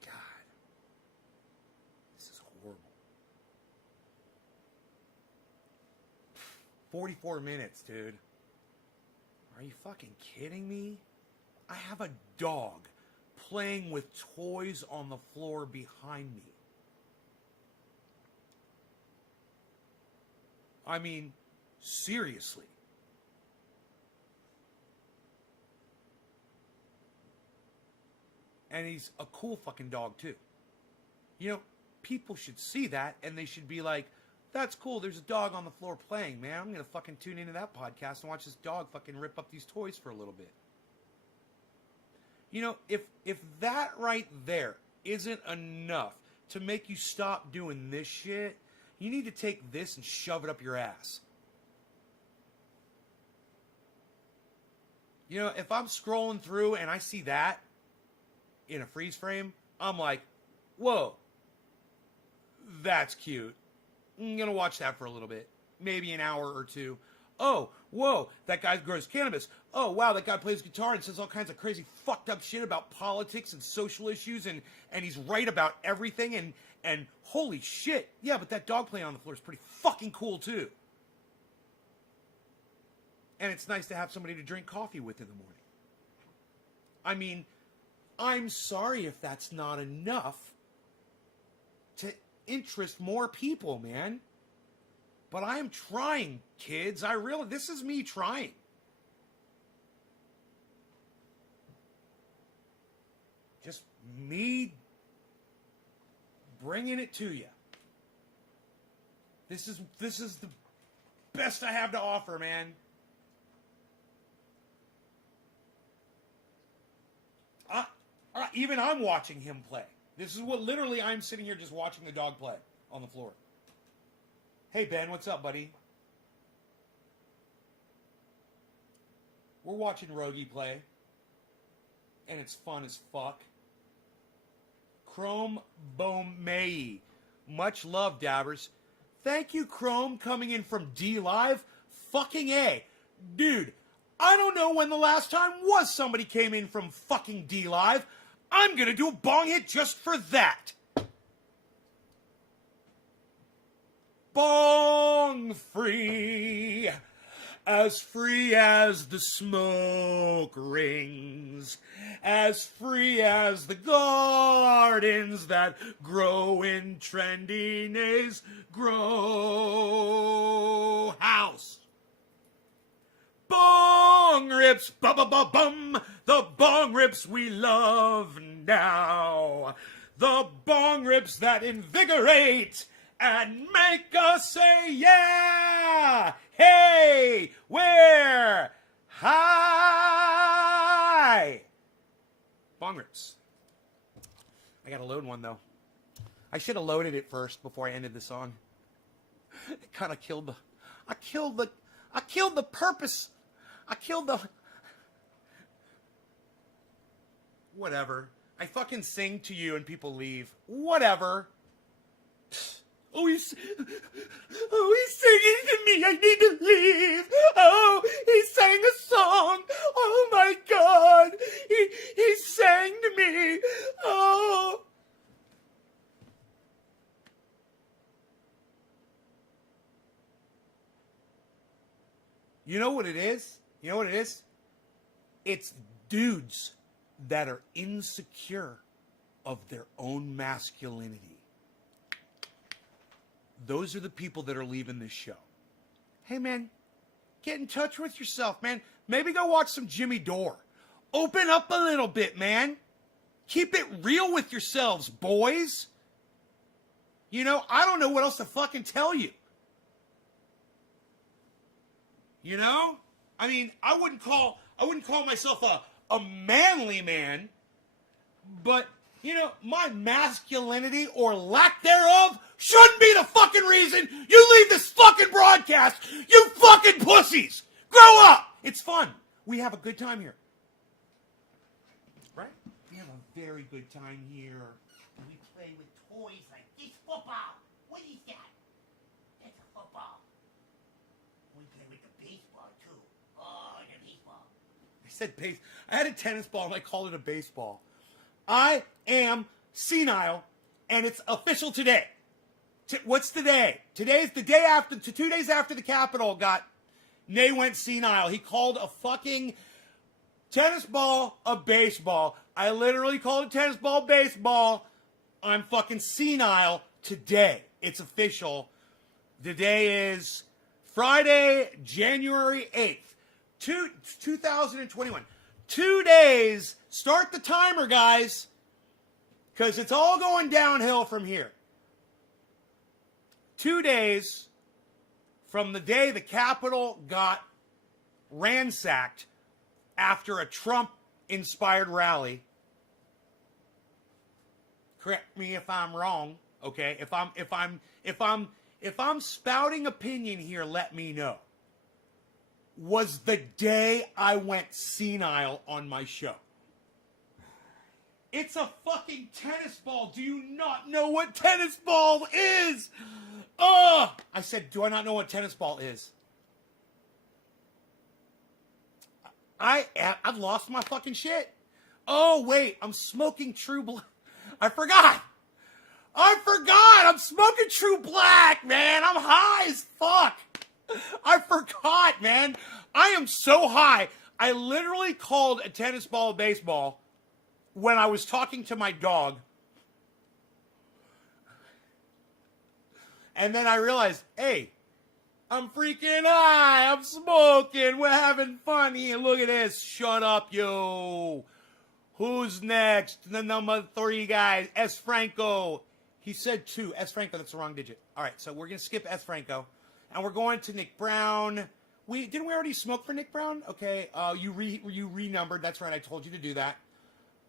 God. This is horrible. 44 minutes, dude. Are you fucking kidding me? I have a dog playing with toys on the floor behind me. I mean, seriously. And he's a cool fucking dog, too. You know, people should see that, and they should be like, that's cool, there's a dog on the floor playing, man. I'm going to fucking tune into that podcast and watch this dog fucking rip up these toys for a little bit. You know, if that right there isn't enough to make you stop doing this shit, you need to take this and shove it up your ass. You know, if I'm scrolling through and I see that in a freeze frame, I'm like, whoa, that's cute. I'm going to watch that for a little bit. Maybe an hour or two. Oh, whoa, that guy grows cannabis. Oh, wow, that guy plays guitar and says all kinds of crazy fucked up shit about politics and social issues, and he's right about everything, and holy shit. Yeah, but that dog playing on the floor is pretty fucking cool, too. And it's nice to have somebody to drink coffee with in the morning. I mean, I'm sorry if that's not enough to interest more people, man. But I am trying, kids. This is me trying. Just me bringing it to you. This is the best I have to offer, man. Even I'm watching him play. This is what literally I'm sitting here just watching the dog play on the floor. Hey, Ben, what's up, buddy? We're watching Rogie play. And it's fun as fuck. Chrome Bomei. Much love, Dabbers. Thank you, Chrome, coming in from D Live. Fucking A. Dude, I don't know when the last time was somebody came in from fucking D Live. I'm gonna do a bong hit just for that. Bong free as the smoke rings, as free as the gardens that grow in trendy nays grow house. Bong rips, ba-ba-ba-bum, the bong rips we love now. The bong rips that invigorate and make us say, yeah, hey, where, hi. Bong rips. I gotta load one, though. I should have loaded it first before I ended the song. It kind of killed the purpose. Whatever. I fucking sing to you and people leave. Whatever. Oh, he's singing to me. I need to leave. Oh, he sang a song. Oh my God. He sang to me. Oh. You know what it is? You know what it is? It's dudes that are insecure of their own masculinity. Those are the people that are leaving this show. Hey, man, get in touch with yourself, man. Maybe go watch some Jimmy Dore. Open up a little bit, man. Keep it real with yourselves, boys. You know, I don't know what else to fucking tell you. You know? I mean, I wouldn't call myself a manly man, but, you know, my masculinity or lack thereof shouldn't be the fucking reason you leave this fucking broadcast, you fucking pussies! Grow up! It's fun. We have a good time here. Right? We have a very good time here. We play with toys like this football. What is that? That's a football. We play with the baseball too. Oh, the baseball. I said base. I had a tennis ball and I called it a baseball. I am senile, and it's official today. What's the day? Today's the day after, 2 days after the Capitol went senile. He called a fucking tennis ball a baseball. I literally called a tennis ball baseball. I'm fucking senile today. It's official. The day is Friday, January 8th, 2021. 2 days. Start the timer, guys, because it's all going downhill from here. 2 days from the day the Capitol got ransacked after a Trump-inspired rally. Correct me if I'm wrong, okay? If I'm spouting opinion here, let me know. Was the day I went senile on my show. It's a fucking tennis ball. Do you not know what tennis ball is? I said, do I not know what tennis ball is? I've lost my fucking shit. Oh, wait, I'm smoking True Black. I forgot. I'm smoking True Black, man. I'm high as fuck. I forgot, man. I am so high. I literally called a tennis ball a baseball when I was talking to my dog. And then I realized, hey, I'm freaking high. I'm smoking. We're having fun here. Look at this. Shut up, yo. Who's next? The number 3 guy, S. Franco. He said 2. S. Franco, that's the wrong digit. All right, so we're going to skip S. Franco. And we're going to Nick Brown. Didn't we already smoke for Nick Brown? Okay, you renumbered. That's right, I told you to do that.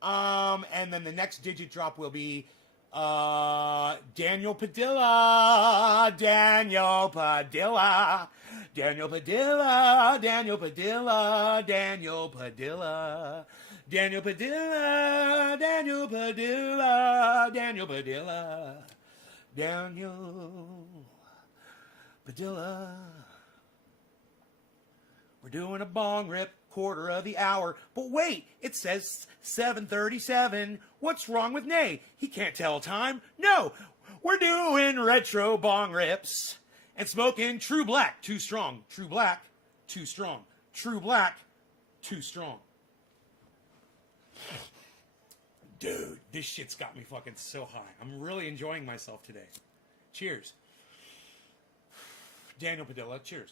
And then the next digit drop will be Daniel Padilla. Daniel Padilla. Daniel Padilla. Daniel Padilla. Daniel Padilla. Daniel Padilla. Daniel Padilla. Daniel Padilla. Daniel Padilla. We're doing a bong rip, quarter of the hour. But wait, it says 7:37. What's wrong with Nay? He can't tell time. No, we're doing retro bong rips and smoking True Black, too strong. True Black, too strong. True Black, too strong. Dude, this shit's got me fucking so high. I'm really enjoying myself today. Cheers. Daniel Padilla, cheers.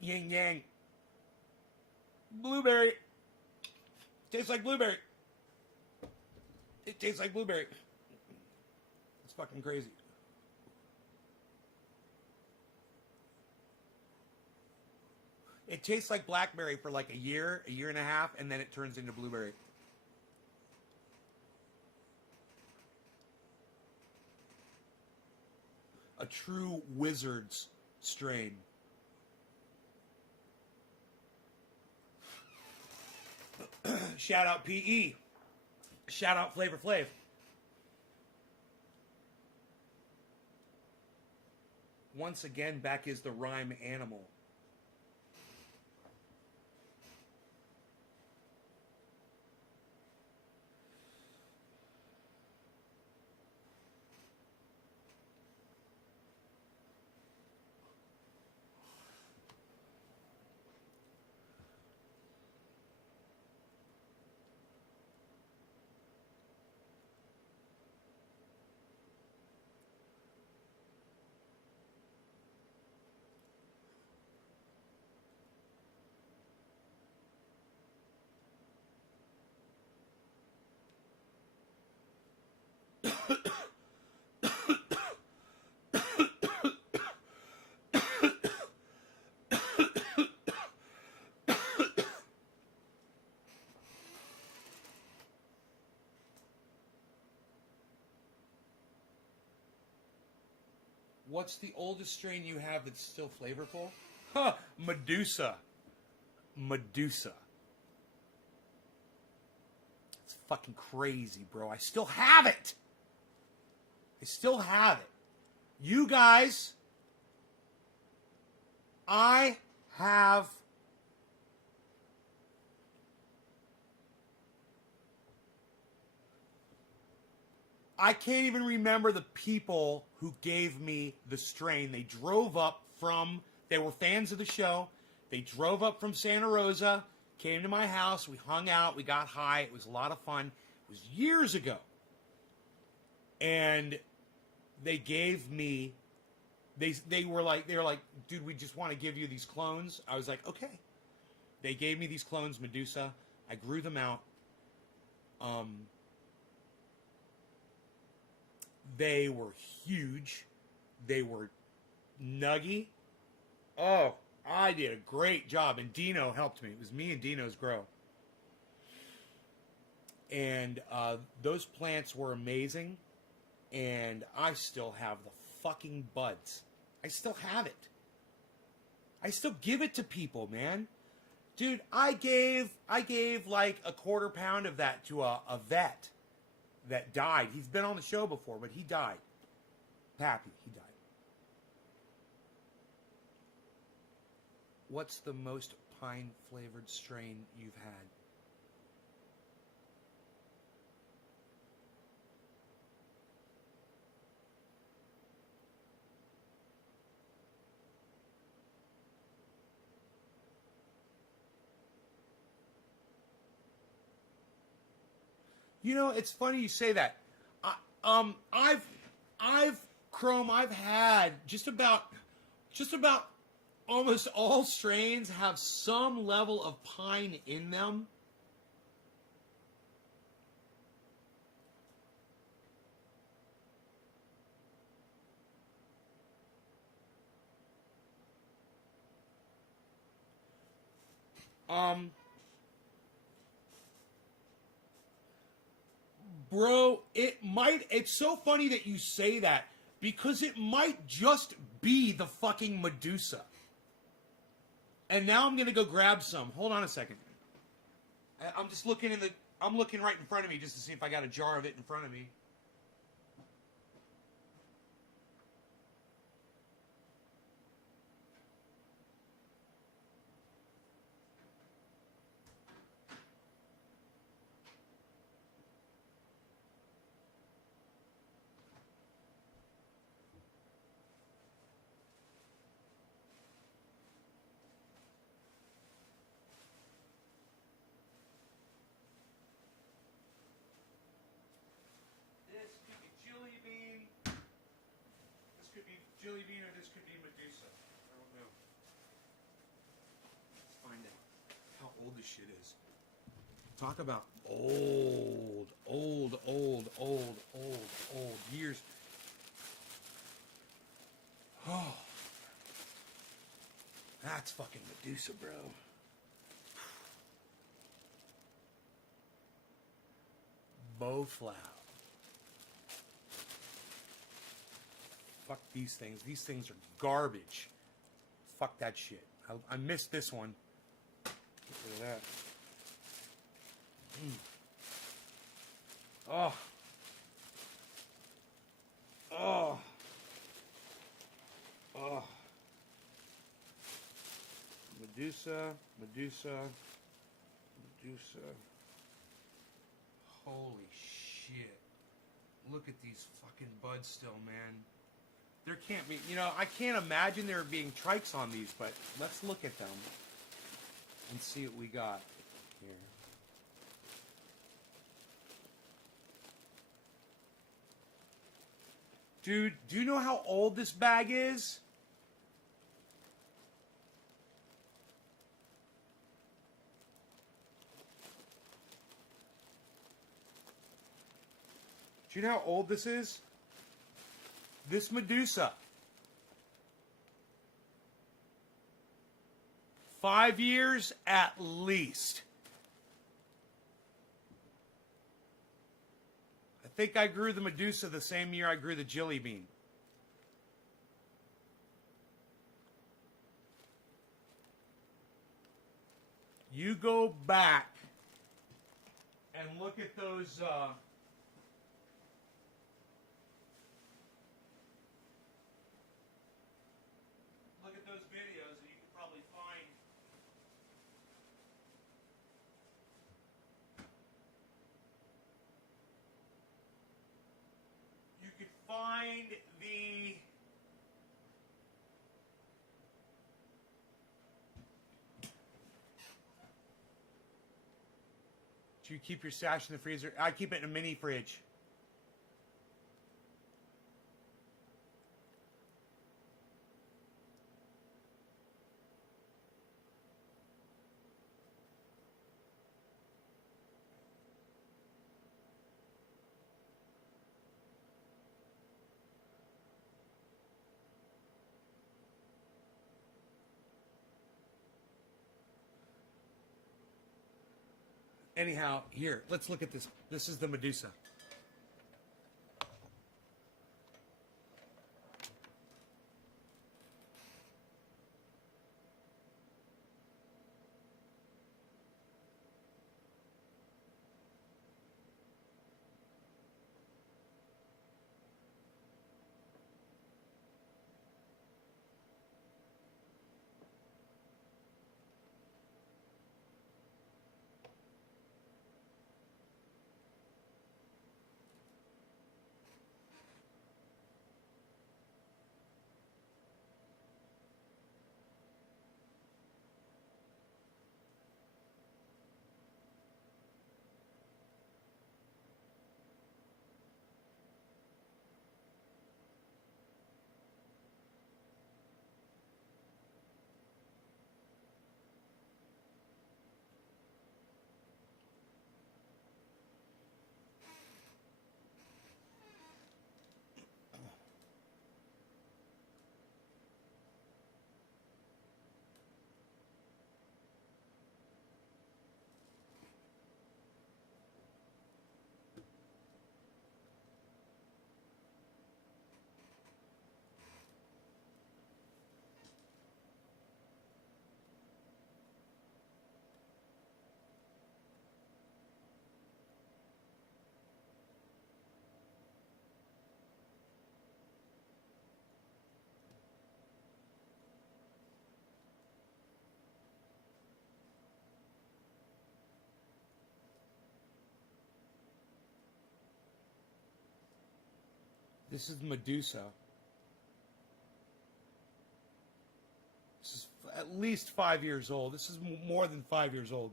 Yin yang. Blueberry. Tastes like blueberry. It tastes like blueberry. It's fucking crazy. It tastes like blackberry for like a year and a half, and then it turns into blueberry. A true wizard's strain. Shout out PE. Shout out Flavor Flav. Once again, back is the rhyme animal. What's the oldest strain you have that's still flavorful? Huh, Medusa. Medusa. It's fucking crazy, bro. I still have it. I still have it. You guys, I have I can't even remember the people who gave me the strain. They drove up from, they were fans of the show. They drove up from Santa Rosa, came to my house. We hung out. We got high. It was a lot of fun. It was years ago. And they gave me, they were like, dude, we just want to give you these clones. I was like, okay. They gave me these clones, Medusa. I grew them out. They were huge. They were nuggy. Oh, I did a great job. And Dino helped me. It was me and Dino's grow. And those plants were amazing. And I still have the fucking buds. I still have it. I still give it to people, man. Dude, I gave like a quarter pound of that to a vet that died. He's been on the show before, but he died. Pappy, he died. What's the most pine-flavored strain you've had? You know, it's funny you say that. I've had just about almost all strains have some level of pine in them. Bro, it's so funny that you say that because it might just be the fucking Medusa. And now I'm gonna go grab some. Hold on a second. I'm just looking I'm looking right in front of me just to see if I got a jar of it in front of me. Jelly bean or this could be Medusa. I don't know. Let's find out how old this shit is. Talk about old years. Oh, that's fucking Medusa, bro. Bowflower. Fuck these things. These things are garbage. Fuck that shit. I missed this one. Get rid of that. Oh. Oh. Oh. Medusa. Holy shit. Look at these fucking buds still, man. There can't be, I can't imagine there being trikes on these, but let's look at them and see what we got here. Dude, do you know how old this bag is? Do you know how old this is? This Medusa. 5 years at least. I think I grew the Medusa the same year I grew the Jelly Bean. You go back and look at those videos and you can probably find the do you keep your stash in the freezer? I keep it in a mini fridge. Anyhow, here, let's look at this. This is the Medusa. This is Medusa. This is at least 5 years old. This is more than 5 years old.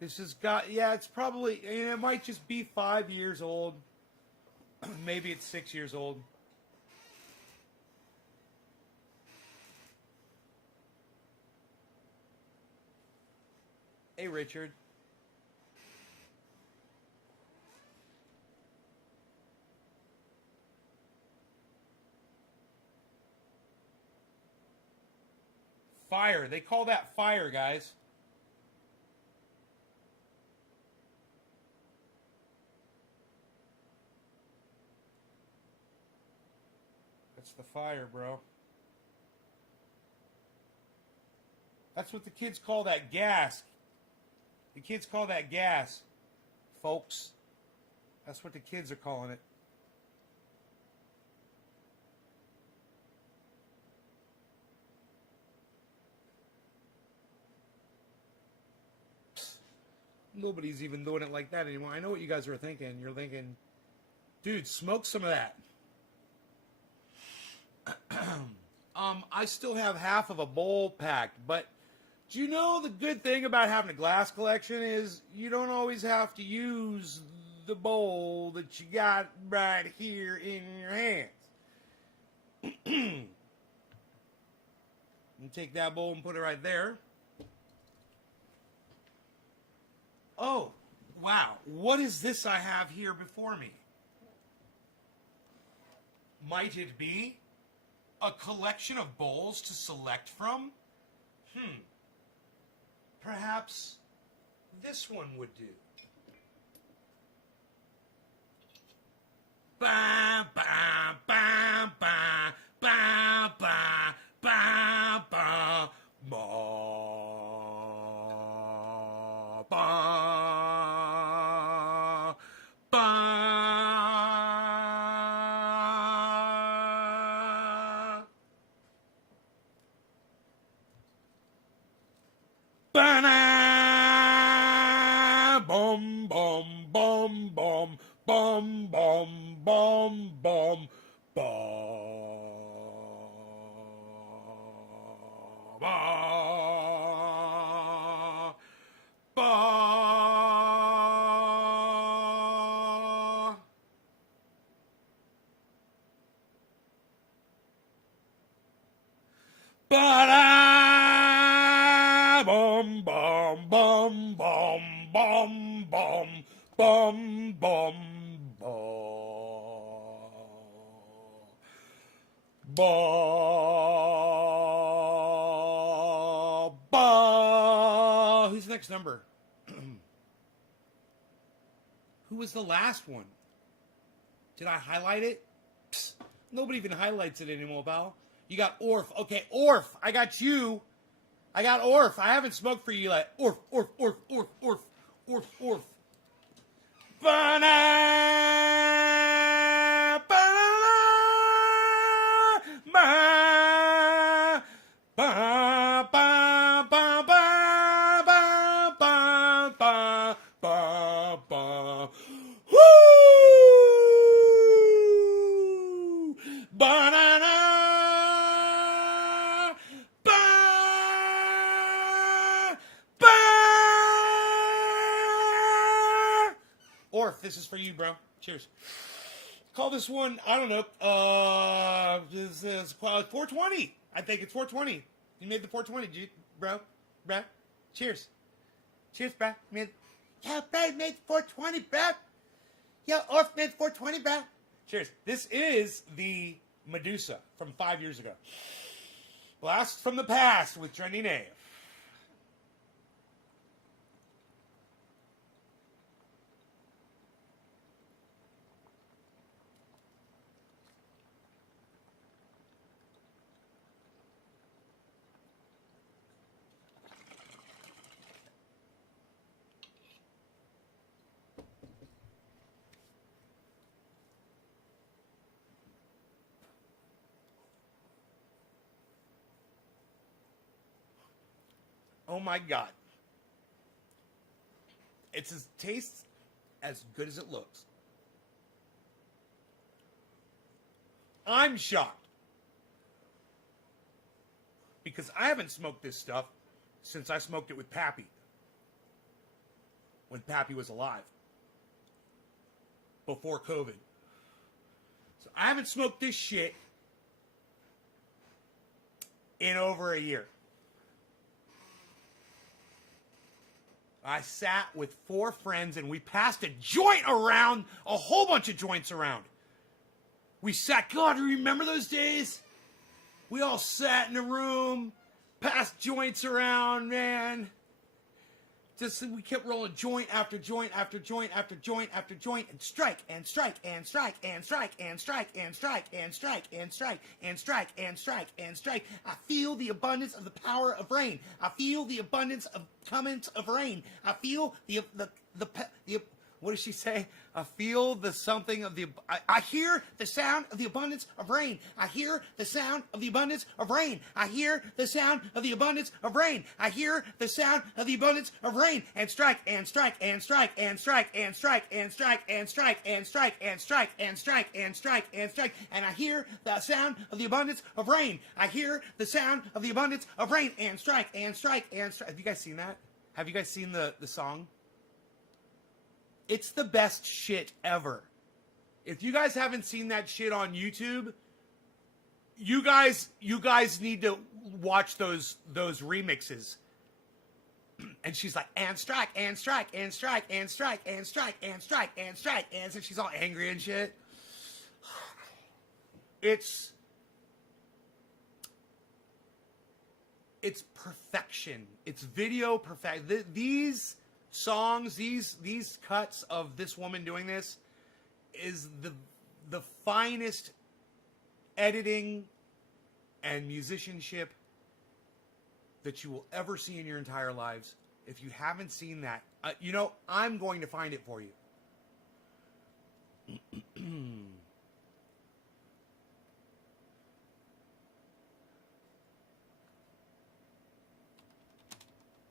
This has got, yeah, it's probably, it might just be 5 years old. Maybe it's 6 years old. Hey, Richard. Fire. They call that fire, guys. That's the fire, bro. That's what the kids call that gas. The kids call that gas, folks. That's what the kids are calling it. Nobody's even doing it like that anymore. I know what you guys are thinking. You're thinking, dude, smoke some of that. I still have half of a bowl packed, but do you know the good thing about having a glass collection is you don't always have to use the bowl that you got right here in your hands. You take that bowl and put it right there. Oh, wow. What is this I have here before me? Might it be a collection of bowls to select from? Perhaps this one would do. Ba ba ba ba ba ba ba ba ba ba ba. Ba-na! Bum bum bum bum bum bum bum bum ba ba ba. Ba-da! Bum bum bum bum bum bum bum bum ba ba. Who's the next number? Who was the last one? Did I highlight it? Psst, nobody even highlights it anymore, pal. You got Orf. Okay, Orf. I got you. I got Orf. I haven't smoked for you like Orf, Orf, Orf, Orf, Orf, Orf, Orf. Ba-na, ba-na, ba, ba, ba, ba, ba, ba, ba, ba, ba, ba. Woo! Ba-na-na. Orf, this is for you, bro. Cheers. Call this one, I don't know, this is 420. I think it's 420. You made the 420, bro. Bro. Cheers. Cheers, bro. Yeah, bro, you made 420, bro. Yeah, Orf made 420, bro. Cheers. This is the Medusa from 5 years ago. Blast from the past with Trendy Nave. Oh my God. tastes as good as it looks. I'm shocked. Because I haven't smoked this stuff since I smoked it with Pappy. When Pappy was alive. Before COVID. So I haven't smoked this shit in over a year. I sat with 4 friends and we passed a joint around, a whole bunch of joints around. We sat, God, do you remember those days? We all sat in a room, passed joints around, man. Just we kept rolling joint after joint after joint after joint after joint, and strike and strike and strike and strike and strike and strike and strike and strike and strike and strike and strike. I feel the abundance of the power of rain. I feel the abundance of comings of rain. I feel the what does she say? I feel the something of the. I hear the sound of the abundance of rain. I hear the sound of the abundance of rain. I hear the sound of the abundance of rain. I hear the sound of the abundance of rain. And strike and strike and strike and strike and strike and strike and strike and strike and strike and strike and strike and strike. And I hear the sound of the abundance of rain. I hear the sound of the abundance of rain. And strike and strike and strike. Have you guys seen that? Have you guys seen the song? It's the best shit ever. If you guys haven't seen that shit on YouTube, you guys need to watch those remixes. And she's like, and strike, and strike, and strike, and strike, and strike, and strike, and strike, and so she's all angry and shit. It's perfection. It's video perfect. These songs, these cuts of this woman doing this is the finest editing and musicianship that you will ever see in your entire lives. If you haven't seen that, I'm going to find it for you.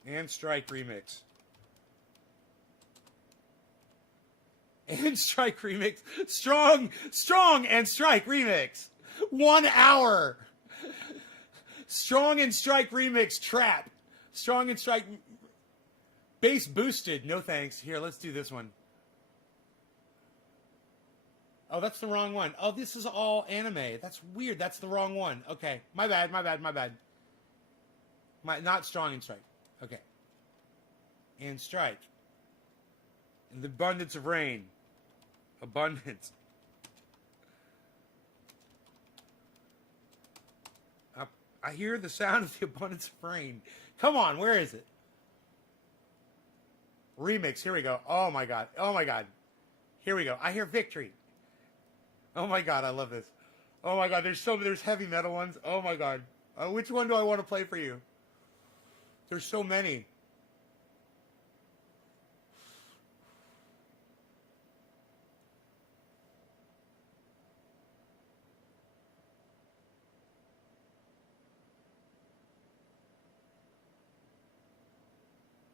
And Strike remix. And Strike remix. Strong and Strike remix. 1 hour. Strong and Strike remix trap. Strong and Strike bass boosted. No thanks. Here, let's do this one. Oh, that's the wrong one. Oh, this is all anime. That's weird. That's the wrong one. Okay. My bad. Not Strong and Strike. Okay. And Strike. And the abundance of rain. Abundance. I hear the sound of the abundance of rain. Come on, where is it? Remix, here we go. Oh my god. Here we go. I hear victory. Oh my god, I love this. Oh my god, there's heavy metal ones. Oh my god. Which one do I want to play for you? There's so many.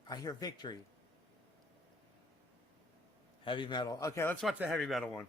I hear victory. Heavy metal. Okay, let's watch the heavy metal one.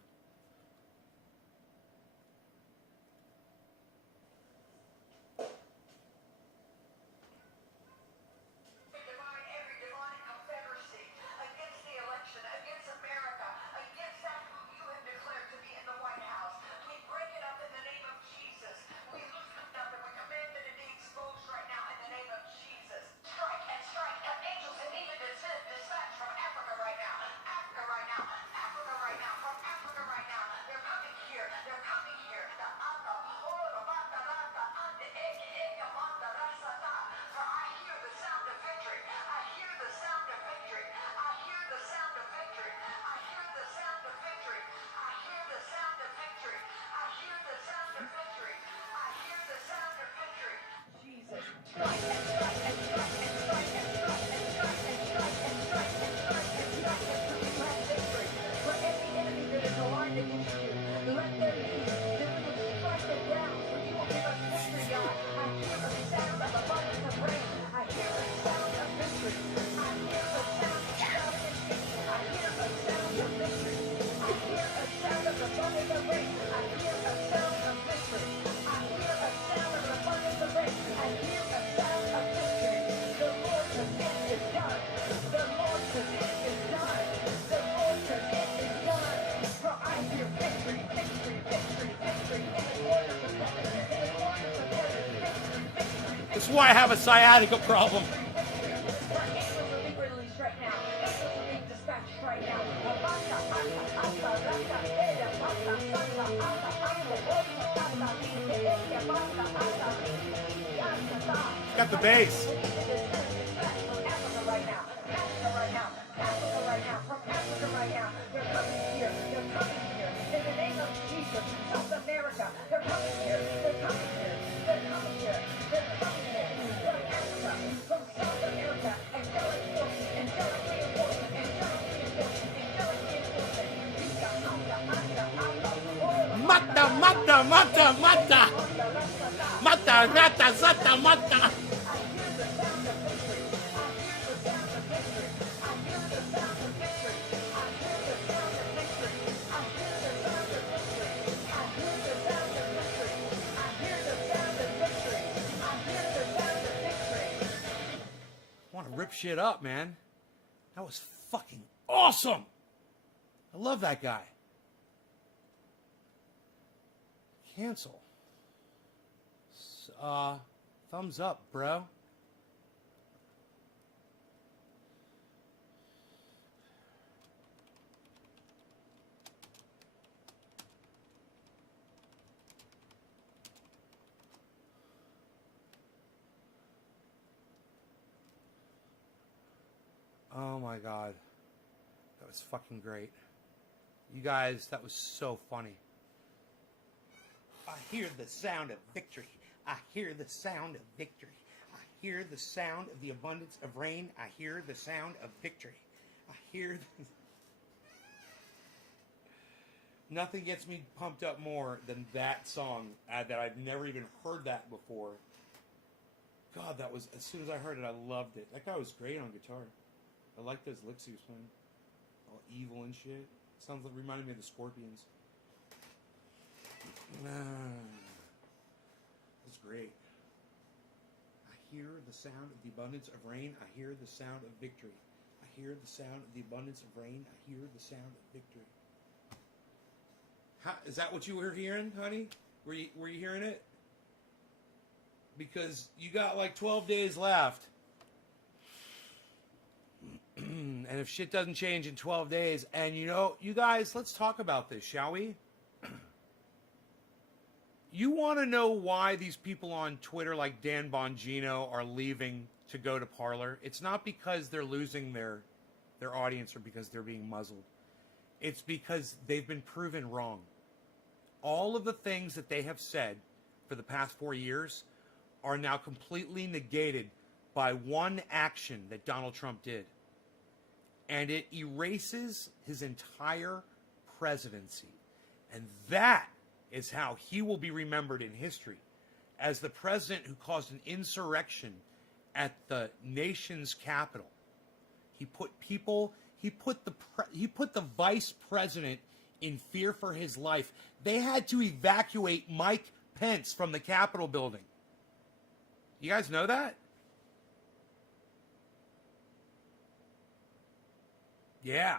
This is why I have a sciatica problem. It's got the bass. Mata, mata, mata, mata. Mata, rata, zata, mata. I want to rip shit up, man. That was fucking awesome. I love that guy. Cancel. Thumbs up, bro. Oh my God. That was fucking great. You guys, that was so funny. I hear the sound of victory. I hear the sound of victory. I hear the sound of the abundance of rain. I hear the sound of victory. I hear the... Nothing gets me pumped up more than that song that I've never even heard that before. God, that was, as soon as I heard it, I loved it. That guy was great on guitar. I like those licks he was playing. All evil and shit. Sounds like, reminded me of the Scorpions. That's great. I hear the sound of the abundance of rain. I hear the sound of victory. I hear the sound of the abundance of rain. I hear the sound of victory. Is that what you were hearing, honey? Were you hearing it? Because you got like 12 days left. And if shit doesn't change in 12 days, and you know, you guys, let's talk about this, shall we? You want to know why these people on Twitter like Dan Bongino are leaving to go to Parler? It's not because they're losing their audience or because they're being muzzled. It's because they've been proven wrong. All of the things that they have said for the past 4 years are now completely negated by one action that Donald Trump did. And it erases his entire presidency. And that is how he will be remembered in history, as the president who caused an insurrection at the nation's capital. He put the vice president in fear for his life. They had to evacuate Mike Pence from the Capitol building. You guys know that? Yeah.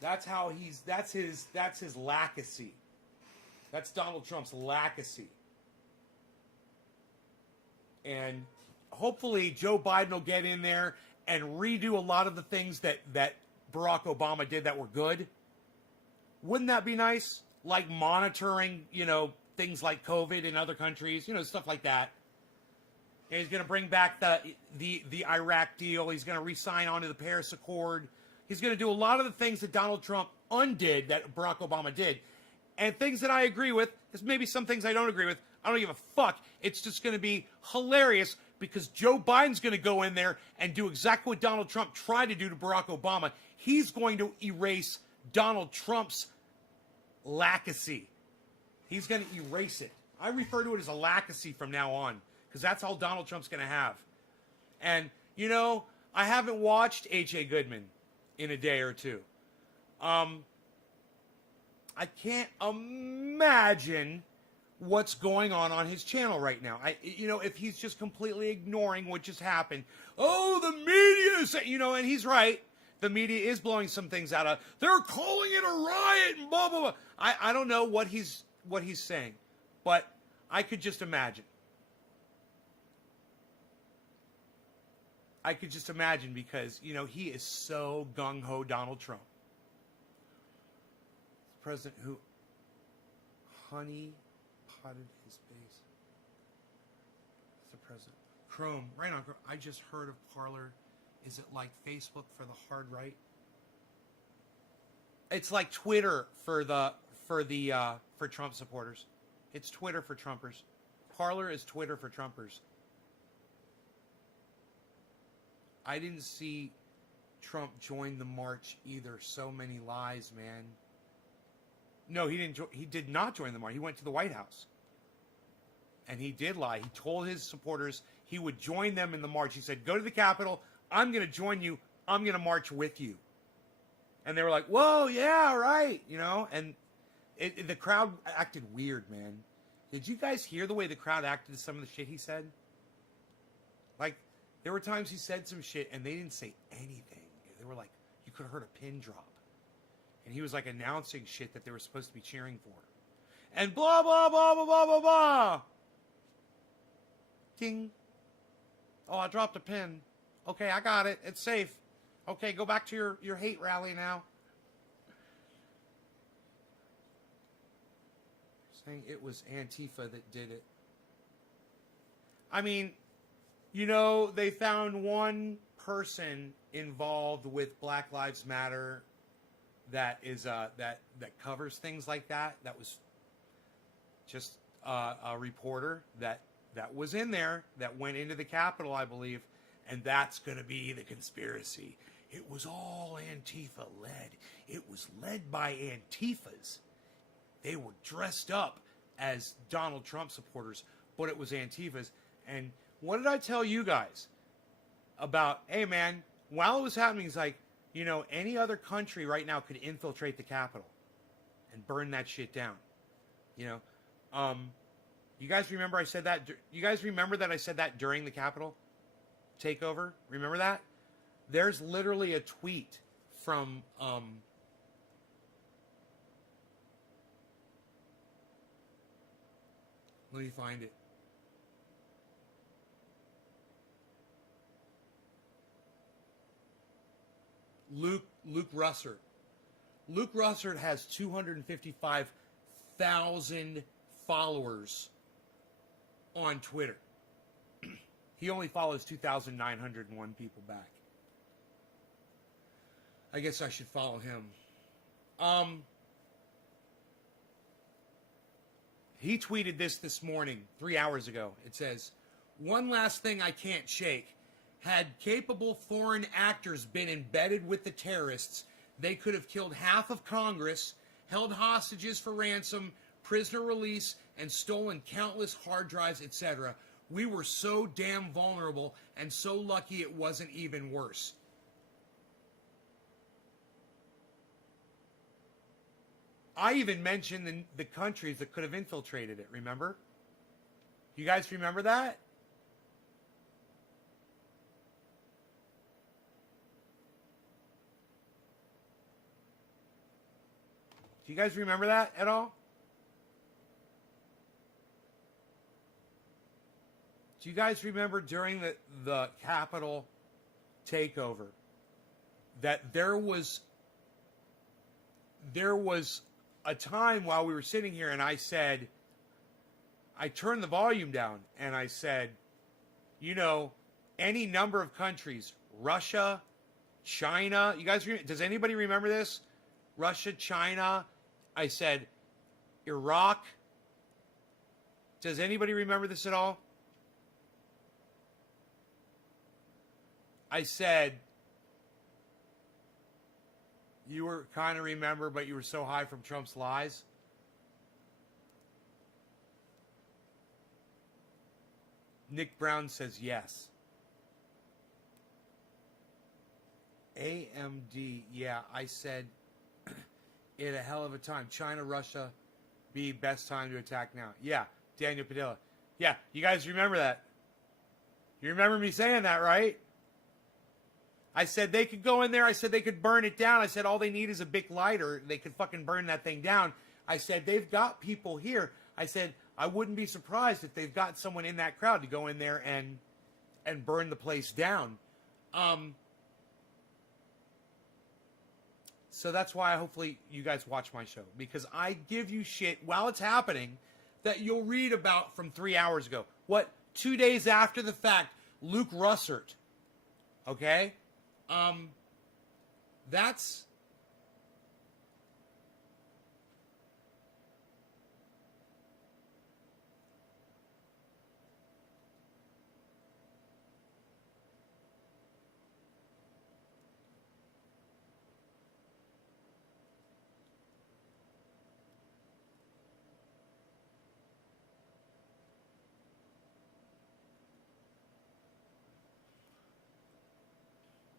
That's his lacacy. That's Donald Trump's lacacy. And hopefully Joe Biden will get in there and redo a lot of the things that Barack Obama did that were good. Wouldn't that be nice? Like monitoring, things like COVID in other countries, stuff like that. And he's going to bring back the Iraq deal. He's going to re-sign onto the Paris Accord. He's going to do a lot of the things that Donald Trump undid that Barack Obama did. And things that I agree with. There's maybe some things I don't agree with. I don't give a fuck. It's just going to be hilarious because Joe Biden's going to go in there and do exactly what Donald Trump tried to do to Barack Obama. He's going to erase Donald Trump's lacacy. He's going to erase it. I refer to it as a lacacy from now on because that's all Donald Trump's going to have. And, I haven't watched H.A. Goodman in a day or two. I can't imagine what's going on his channel right now. If he's just completely ignoring what just happened. Oh, the media is, and he's right. The media is blowing some things out of. They're calling it a riot and blah, blah, blah. I don't know what he's what he's saying, but I could just imagine. I could just imagine because, you know, he is so gung-ho Donald Trump. The president who honey potted his base. It's the president. Chrome, right on Chrome. I just heard of Parler. Is it like Facebook for the hard right? It's like Twitter for Trump supporters. It's Twitter for Trumpers. Parler is Twitter for Trumpers. I didn't see Trump join the march either. So many lies, man. No, he didn't. He did not join the march. He went to the White House, and he did lie. He told his supporters he would join them in the march. He said, "Go to the Capitol. I'm going to join you. I'm going to march with you." And they were like, "Whoa, yeah, right," you know. And the crowd acted weird, man. Did you guys hear the way the crowd acted to some of the shit he said? Like, there were times he said some shit and they didn't say anything. They were like, you could have heard a pin drop. And he was like announcing shit that they were supposed to be cheering for. And blah, blah, blah, blah, blah, blah, blah. Ding. Oh, I dropped a pin. Okay, I got it. It's safe. Okay, go back to your hate rally now. Saying it was Antifa that did it. I mean, you know, they found one person involved with Black Lives Matter that is that covers things like that. That was just a reporter that was in there that went into the Capitol, I believe, and that's going to be the conspiracy. It was all Antifa led. It was led by Antifas. They were dressed up as Donald Trump supporters, but it was Antifas. And what did I tell you guys about, hey, man, while it was happening, it's like, you know, any other country right now could infiltrate the Capitol and burn that shit down. You know, you guys remember I said that? You guys remember that I said that during the Capitol takeover? Remember that? There's literally a tweet from let me find it. Luke Russert. Luke Russert has 255,000 followers on Twitter. He only follows 2,901 people back. I guess I should follow him. He tweeted this morning, 3 hours ago. It says, "One last thing I can't shake. Had capable foreign actors been embedded with the terrorists, they could have killed half of Congress, held hostages for ransom, prisoner release, and stolen countless hard drives, etc. We were so damn vulnerable and so lucky it wasn't even worse." I even mentioned the countries that could have infiltrated it, remember? You guys remember that? Do you guys remember that at all? Do you guys remember during the Capitol takeover that there was a time while we were sitting here and I said, I turned the volume down and I said, you know, any number of countries, Russia, China, you guys, does anybody remember this? Russia, China, I said, Iraq. Does anybody remember this at all? I said, you were kind of remember, but you were so high from Trump's lies. Nick Brown says yes. AMD, yeah, I said it a hell of a time. China, Russia, be best time to attack now. Yeah, Daniel Padilla. Yeah, you guys remember that. You remember me saying that, right? I said they could go in there. I said they could burn it down. I said all they need is a big lighter. They could fucking burn that thing down. I said, they've got people here. I said, I wouldn't be surprised if they've got someone in that crowd to go in there and burn the place down. So that's why hopefully you guys watch my show, because I give you shit while it's happening that you'll read about from 3 hours ago. What, 2 days after the fact, Luke Russert, okay? That's...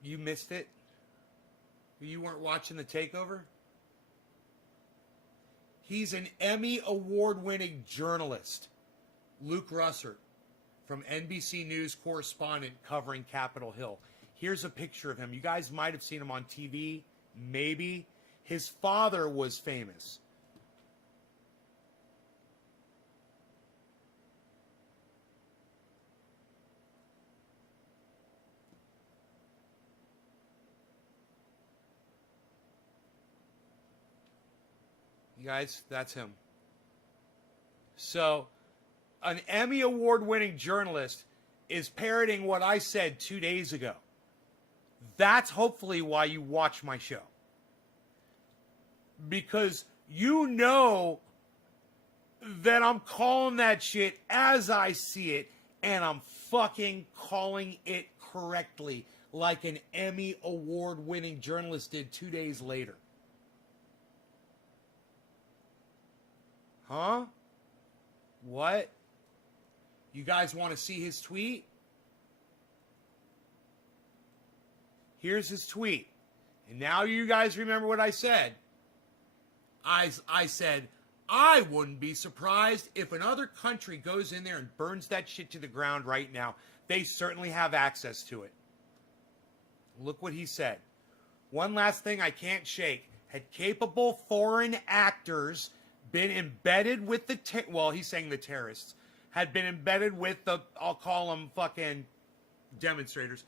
You missed it? You weren't watching the takeover? He's an Emmy award-winning journalist, Luke Russert, from NBC News correspondent covering Capitol Hill. Here's a picture of him. You guys might have seen him on TV, maybe. His father was famous. You guys, that's him. So, an Emmy award-winning journalist is parroting what I said 2 days ago. That's hopefully why you watch my show. Because you know that I'm calling that shit as I see it, and I'm fucking calling it correctly, like an Emmy award-winning journalist did 2 days later. Huh? What? You guys want to see his tweet? Here's his tweet. And now you guys remember what I said. I said, I wouldn't be surprised if another country goes in there and burns that shit to the ground right now. They certainly have access to it. Look what he said. One last thing I can't shake. Had capable foreign actors been embedded with the, he's saying the terrorists, had been embedded with the, I'll call them fucking demonstrators,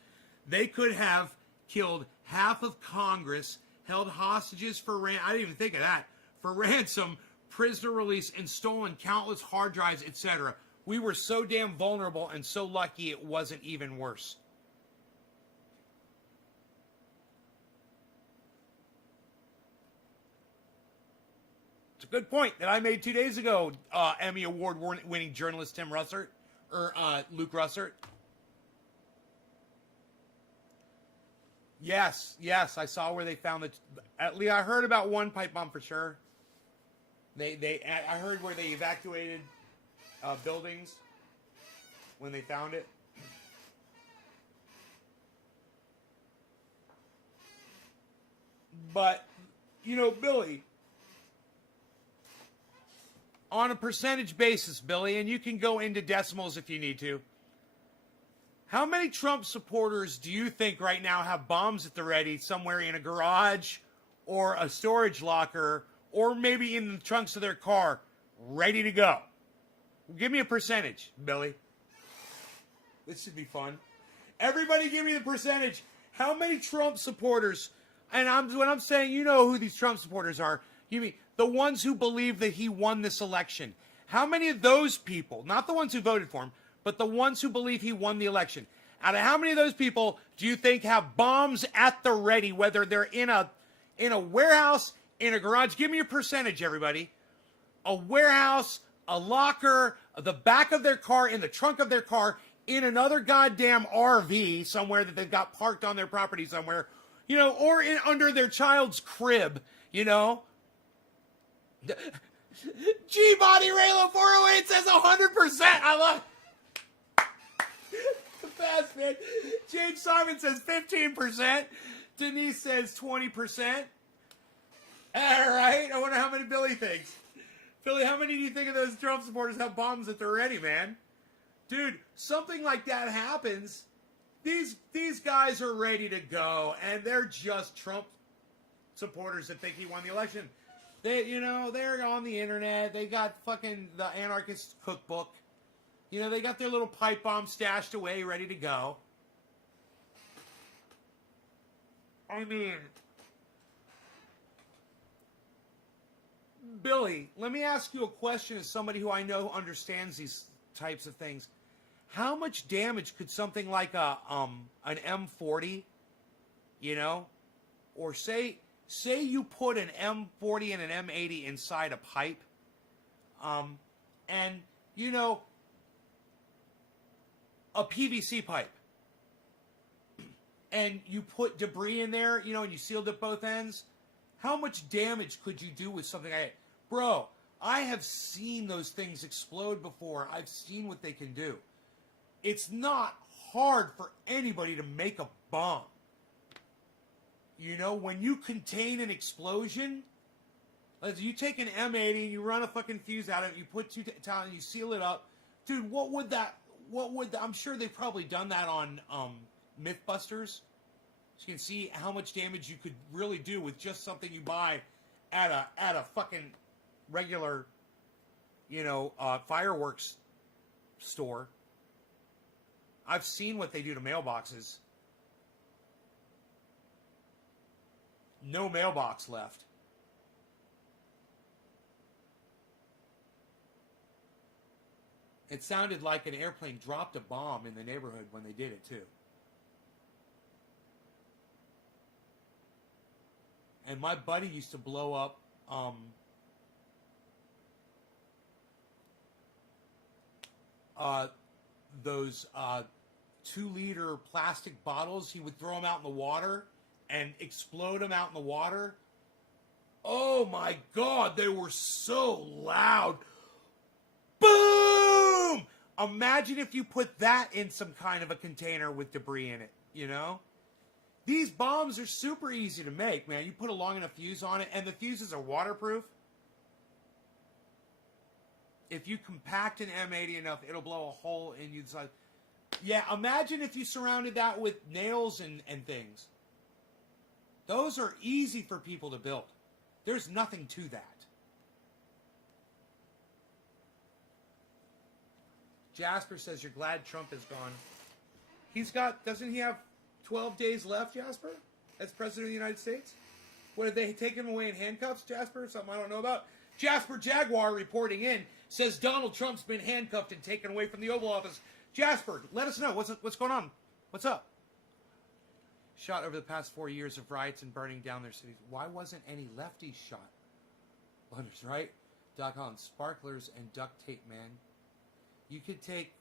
they could have killed half of Congress, held hostages for I didn't even think of that, for ransom, prisoner release, and stolen countless hard drives, etc. We were so damn vulnerable and so lucky it wasn't even worse. Good point that I made 2 days ago, Emmy Award-winning journalist Tim Russert, or Luke Russert. Yes, I saw where they found at least I heard about one pipe bomb for sure. I heard where they evacuated buildings when they found it. But, you know, Billy, on a percentage basis, Billy, and you can go into decimals if you need to, how many Trump supporters do you think right now have bombs at the ready somewhere in a garage or a storage locker or maybe in the trunks of their car ready to go? Give me a percentage, Billy. This should be fun. Everybody give me the percentage. How many Trump supporters, and when I'm saying you know who these Trump supporters are, you mean the ones who believe that he won this election. How many of those people, not the ones who voted for him, but the ones who believe he won the election, out of how many of those people do you think have bombs at the ready, whether they're in a warehouse, in a garage? Give me a percentage, everybody. A warehouse, a locker, the back of their car, in the trunk of their car, in another goddamn RV somewhere that they've got parked on their property somewhere, you know, or under their child's crib, you know. G-Body Raylo 408 says 100%. I love the best, man. James Simon says 15%. Denise says 20%. All right. I wonder how many Billy thinks. Billy, how many do you think of those Trump supporters have bombs at the ready, man? Dude, something like that happens. These guys are ready to go, and they're just Trump supporters that think he won the election. they're on the internet. They got fucking the anarchist cookbook. They got their little pipe bomb stashed away, ready to go. I mean, Billy, let me ask you a question as somebody who I know understands these types of things. How much damage could something like an M40, or say you put an M40 and an M80 inside a pipe, and a PVC pipe, and you put debris in there, and you sealed at both ends, how much damage could you do with something like that? Bro, I have seen those things explode before. I've seen what they can do. It's not hard for anybody to make a bomb. When you contain an explosion, you take an M80 and you run a fucking fuse out of it, you put two towels and you seal it up. Dude, what would that, I'm sure they've probably done that on Mythbusters. So you can see how much damage you could really do with just something you buy at a fucking regular, fireworks store. I've seen what they do to mailboxes. No mailbox left. It sounded like an airplane dropped a bomb in the neighborhood when they did it, too. And my buddy used to blow up those 2-liter plastic bottles. He would throw them out in the water and explode them out in the water. Oh my God, they were so loud. Boom! Imagine if you put that in some kind of a container with debris in it, These bombs are super easy to make, man. You put a long enough fuse on it, and the fuses are waterproof. If you compact an M80 enough, it'll blow a hole in you. Yeah, imagine if you surrounded that with nails and things. Those are easy for people to build. There's nothing to that. Jasper says, you're glad Trump is gone. Doesn't he have 12 days left, Jasper, as President of the United States? What, did they take him away in handcuffs, Jasper? Something I don't know about. Jasper Jaguar reporting in says Donald Trump's been handcuffed and taken away from the Oval Office. Jasper, let us know. What's going on? What's up? Shot over the past 4 years of riots and burning down their cities. Why wasn't any lefties shot? Wonders, right? Doc Holland, sparklers and duct tape, man. You could take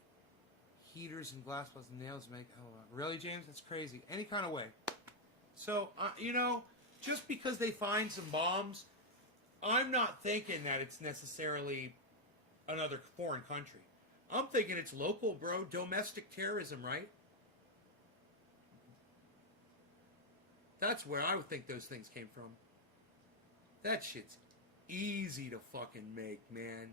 heaters and glass plus nails make... Oh, really, James? That's crazy. Any kind of way. So, just because they find some bombs, I'm not thinking that it's necessarily another foreign country. I'm thinking it's local, bro. Domestic terrorism, right? That's where I would think those things came from. That shit's easy to fucking make, man.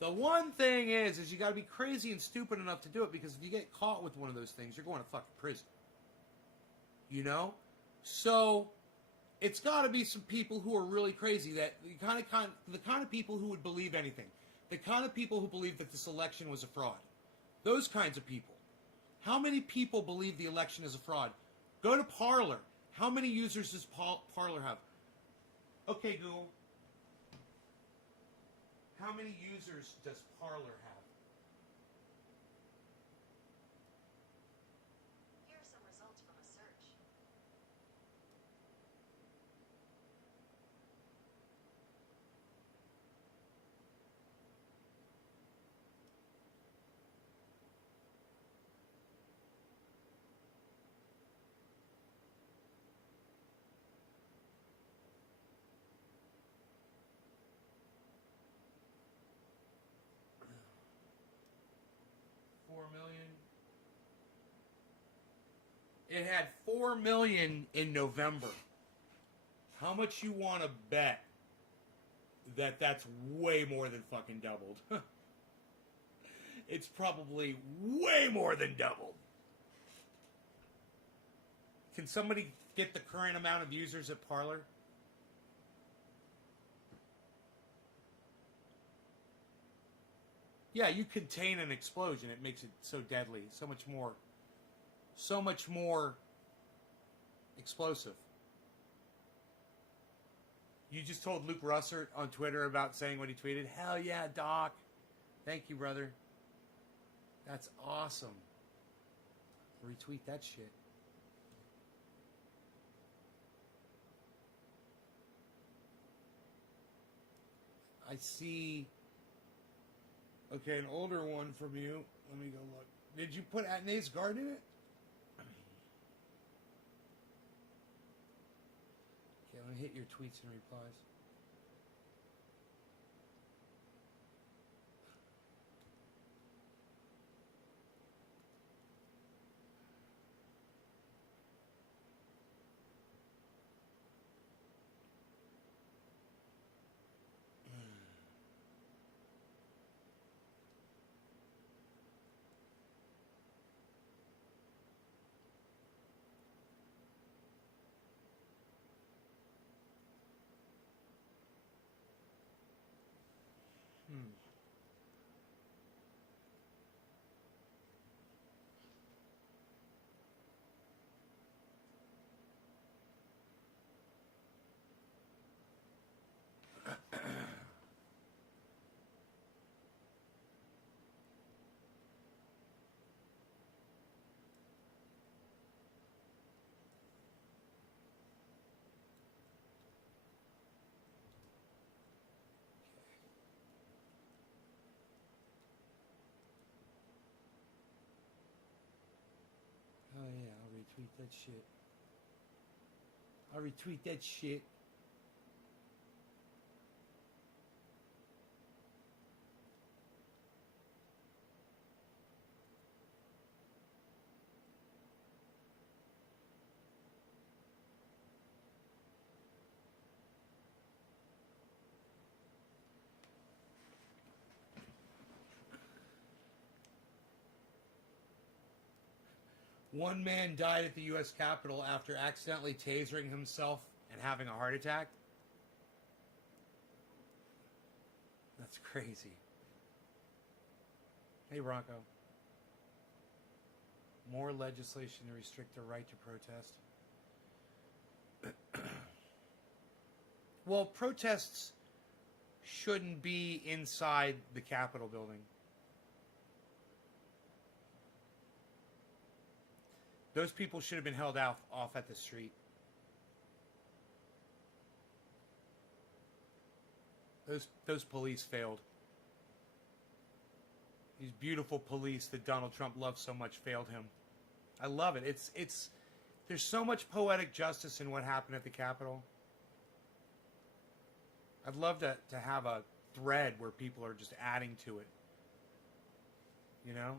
The one thing is you got to be crazy and stupid enough to do it, because if you get caught with one of those things, you're going to fucking prison. So it's got to be some people who are really crazy, that the kind of people who would believe anything, the kind of people who believe that this election was a fraud. Those kinds of people. How many people believe the election is a fraud? Go to Parler. How many users does Parler have? Okay, Google. How many users does Parler have? Here are some results from a search. It had 4 million in November. How much you want to bet that that's way more than fucking doubled? It's probably way more than doubled. Can somebody get the current amount of users at Parler? Yeah, you contain an explosion. It makes it so deadly, so much more explosive. You just told Luke Russert on Twitter about saying what he tweeted. Hell yeah, Doc. Thank you, brother. That's awesome. Retweet that shit. I see. Okay, an older one from you. Let me go look. Did you put Atnay's Garden in it? Okay, let me hit your tweets and replies. Oh yeah, I'll retweet that shit. I'll retweet that shit. One man died at the U.S. Capitol after accidentally tasering himself and having a heart attack. That's crazy. Hey, Bronco. More legislation to restrict the right to protest. Well, protests shouldn't be inside the Capitol building. Those people should have been held off at the street. Those police failed. These beautiful police that Donald Trump loves so much failed him. I love it. It's there's so much poetic justice in what happened at the Capitol. I'd love to have a thread where people are just adding to it. You know?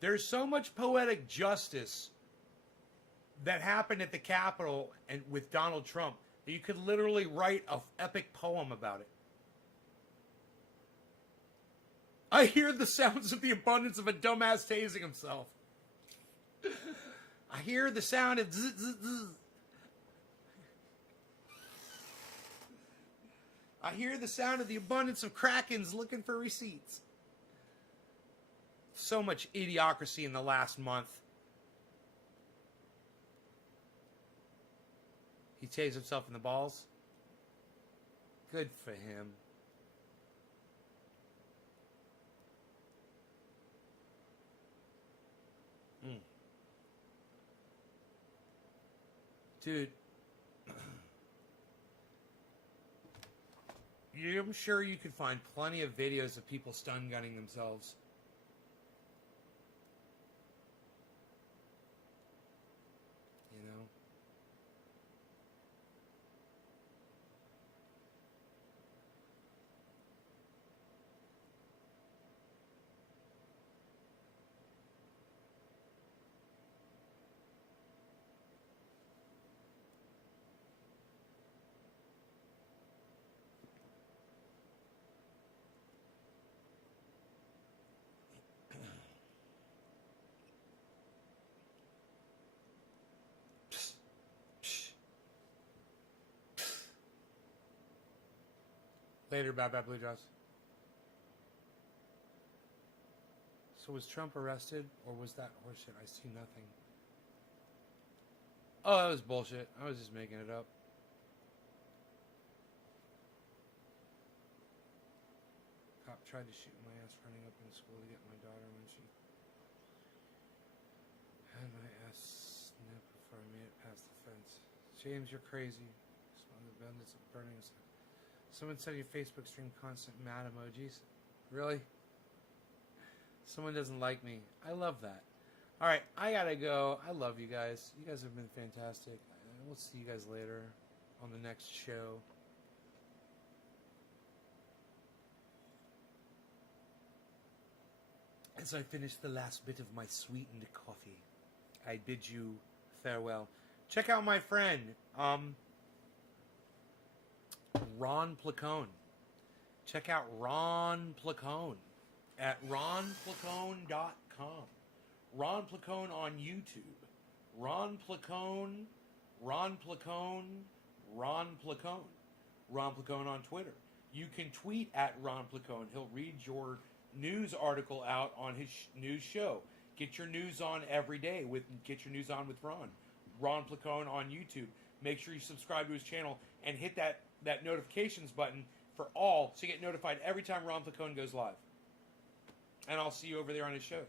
There's so much poetic justice that happened at the Capitol and with Donald Trump that you could literally write an epic poem about it. I hear the sounds of the abundance of a dumbass tasing himself. I hear the sound of zzz, zzz, zzz. I hear the sound of the abundance of Krakens looking for receipts. So much idiocracy in the last month. He tased himself in the balls. Good for him. Dude. I'm sure you could find plenty of videos of people stun gunning themselves. You know? Later, Bad Bad Blue Jaws. So was Trump arrested, or was that horseshit? I see nothing. Oh, that was bullshit. I was just making it up. Cop tried to shoot my ass running up in school to get my daughter when she had my ass snipped before I made it past the fence. James, you're crazy. Smell the bandits of burning us. Someone said your Facebook stream constant mad emojis. Really? Someone doesn't like me. I love that. All right, I gotta go. I love you guys. You guys have been fantastic. We'll see you guys later on the next show. As I finish the last bit of my sweetened coffee, I bid you farewell. Check out my friend, Ron Placone. Check out Ron Placone at ronplacone.com. Ron Placone on YouTube. Ron Placone, Ron Placone, Ron Placone. Ron Placone on Twitter. You can tweet at Ron Placone. He'll read your news article out on his news show. Get your news on every day. Get your news on with Ron. Ron Placone on YouTube. Make sure you subscribe to his channel and hit that notifications button for all so you get notified every time Ron Placone goes live. And I'll see you over there on his shows.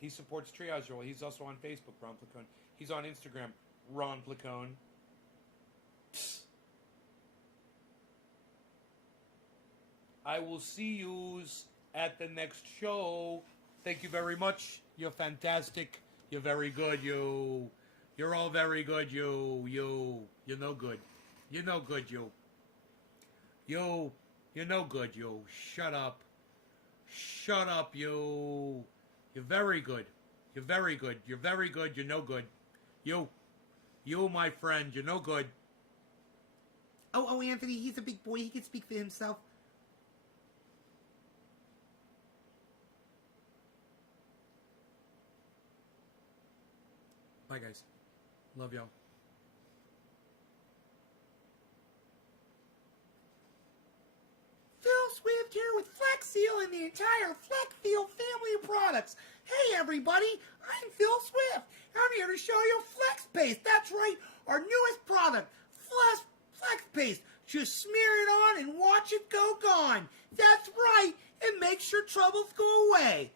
He supports Triage Roll. He's also on Facebook, Ron Placone. He's on Instagram, Ron Placone. Psst. I will see you at the next show. Thank you very much. You're fantastic. You're very good. You're all very good. You're no good. You're no good. You're no good. Shut up. Shut up. You're very good. You're very good. You're very good. You're no good. You, my friend. You're no good. Oh, Anthony. He's a big boy. He can speak for himself. Bye, guys. Love y'all. Phil Swift here with Flex Seal and the entire Fleckfield family of products. Hey, everybody. I'm Phil Swift. I'm here to show you Flex Paste. That's right. Our newest product, Flex Paste. Just smear it on and watch it go gone. That's right. It makes your troubles go away.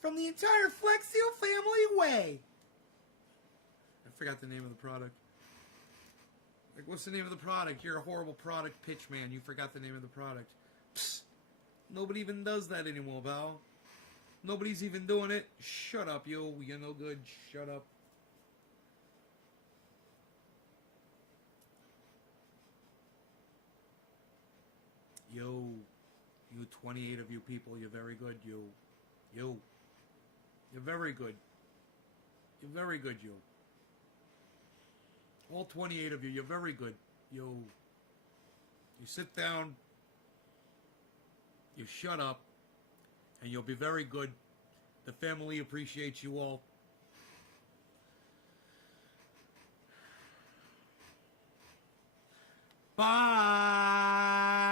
From the entire Flex Seal family way. I forgot the name of the product. Like, what's the name of the product? You're a horrible product pitch man. You forgot the name of the product. Psst. Nobody even does that anymore, Val. Nobody's even doing it. Shut up, yo. You're no good. Shut up. Yo. You 28 of you people, you're very good, yo. Yo. You're very good. You're very good, yo. All 28 of you, you're very good. Yo. You sit down. You shut up. And you'll be very good. The family appreciates you all. Bye.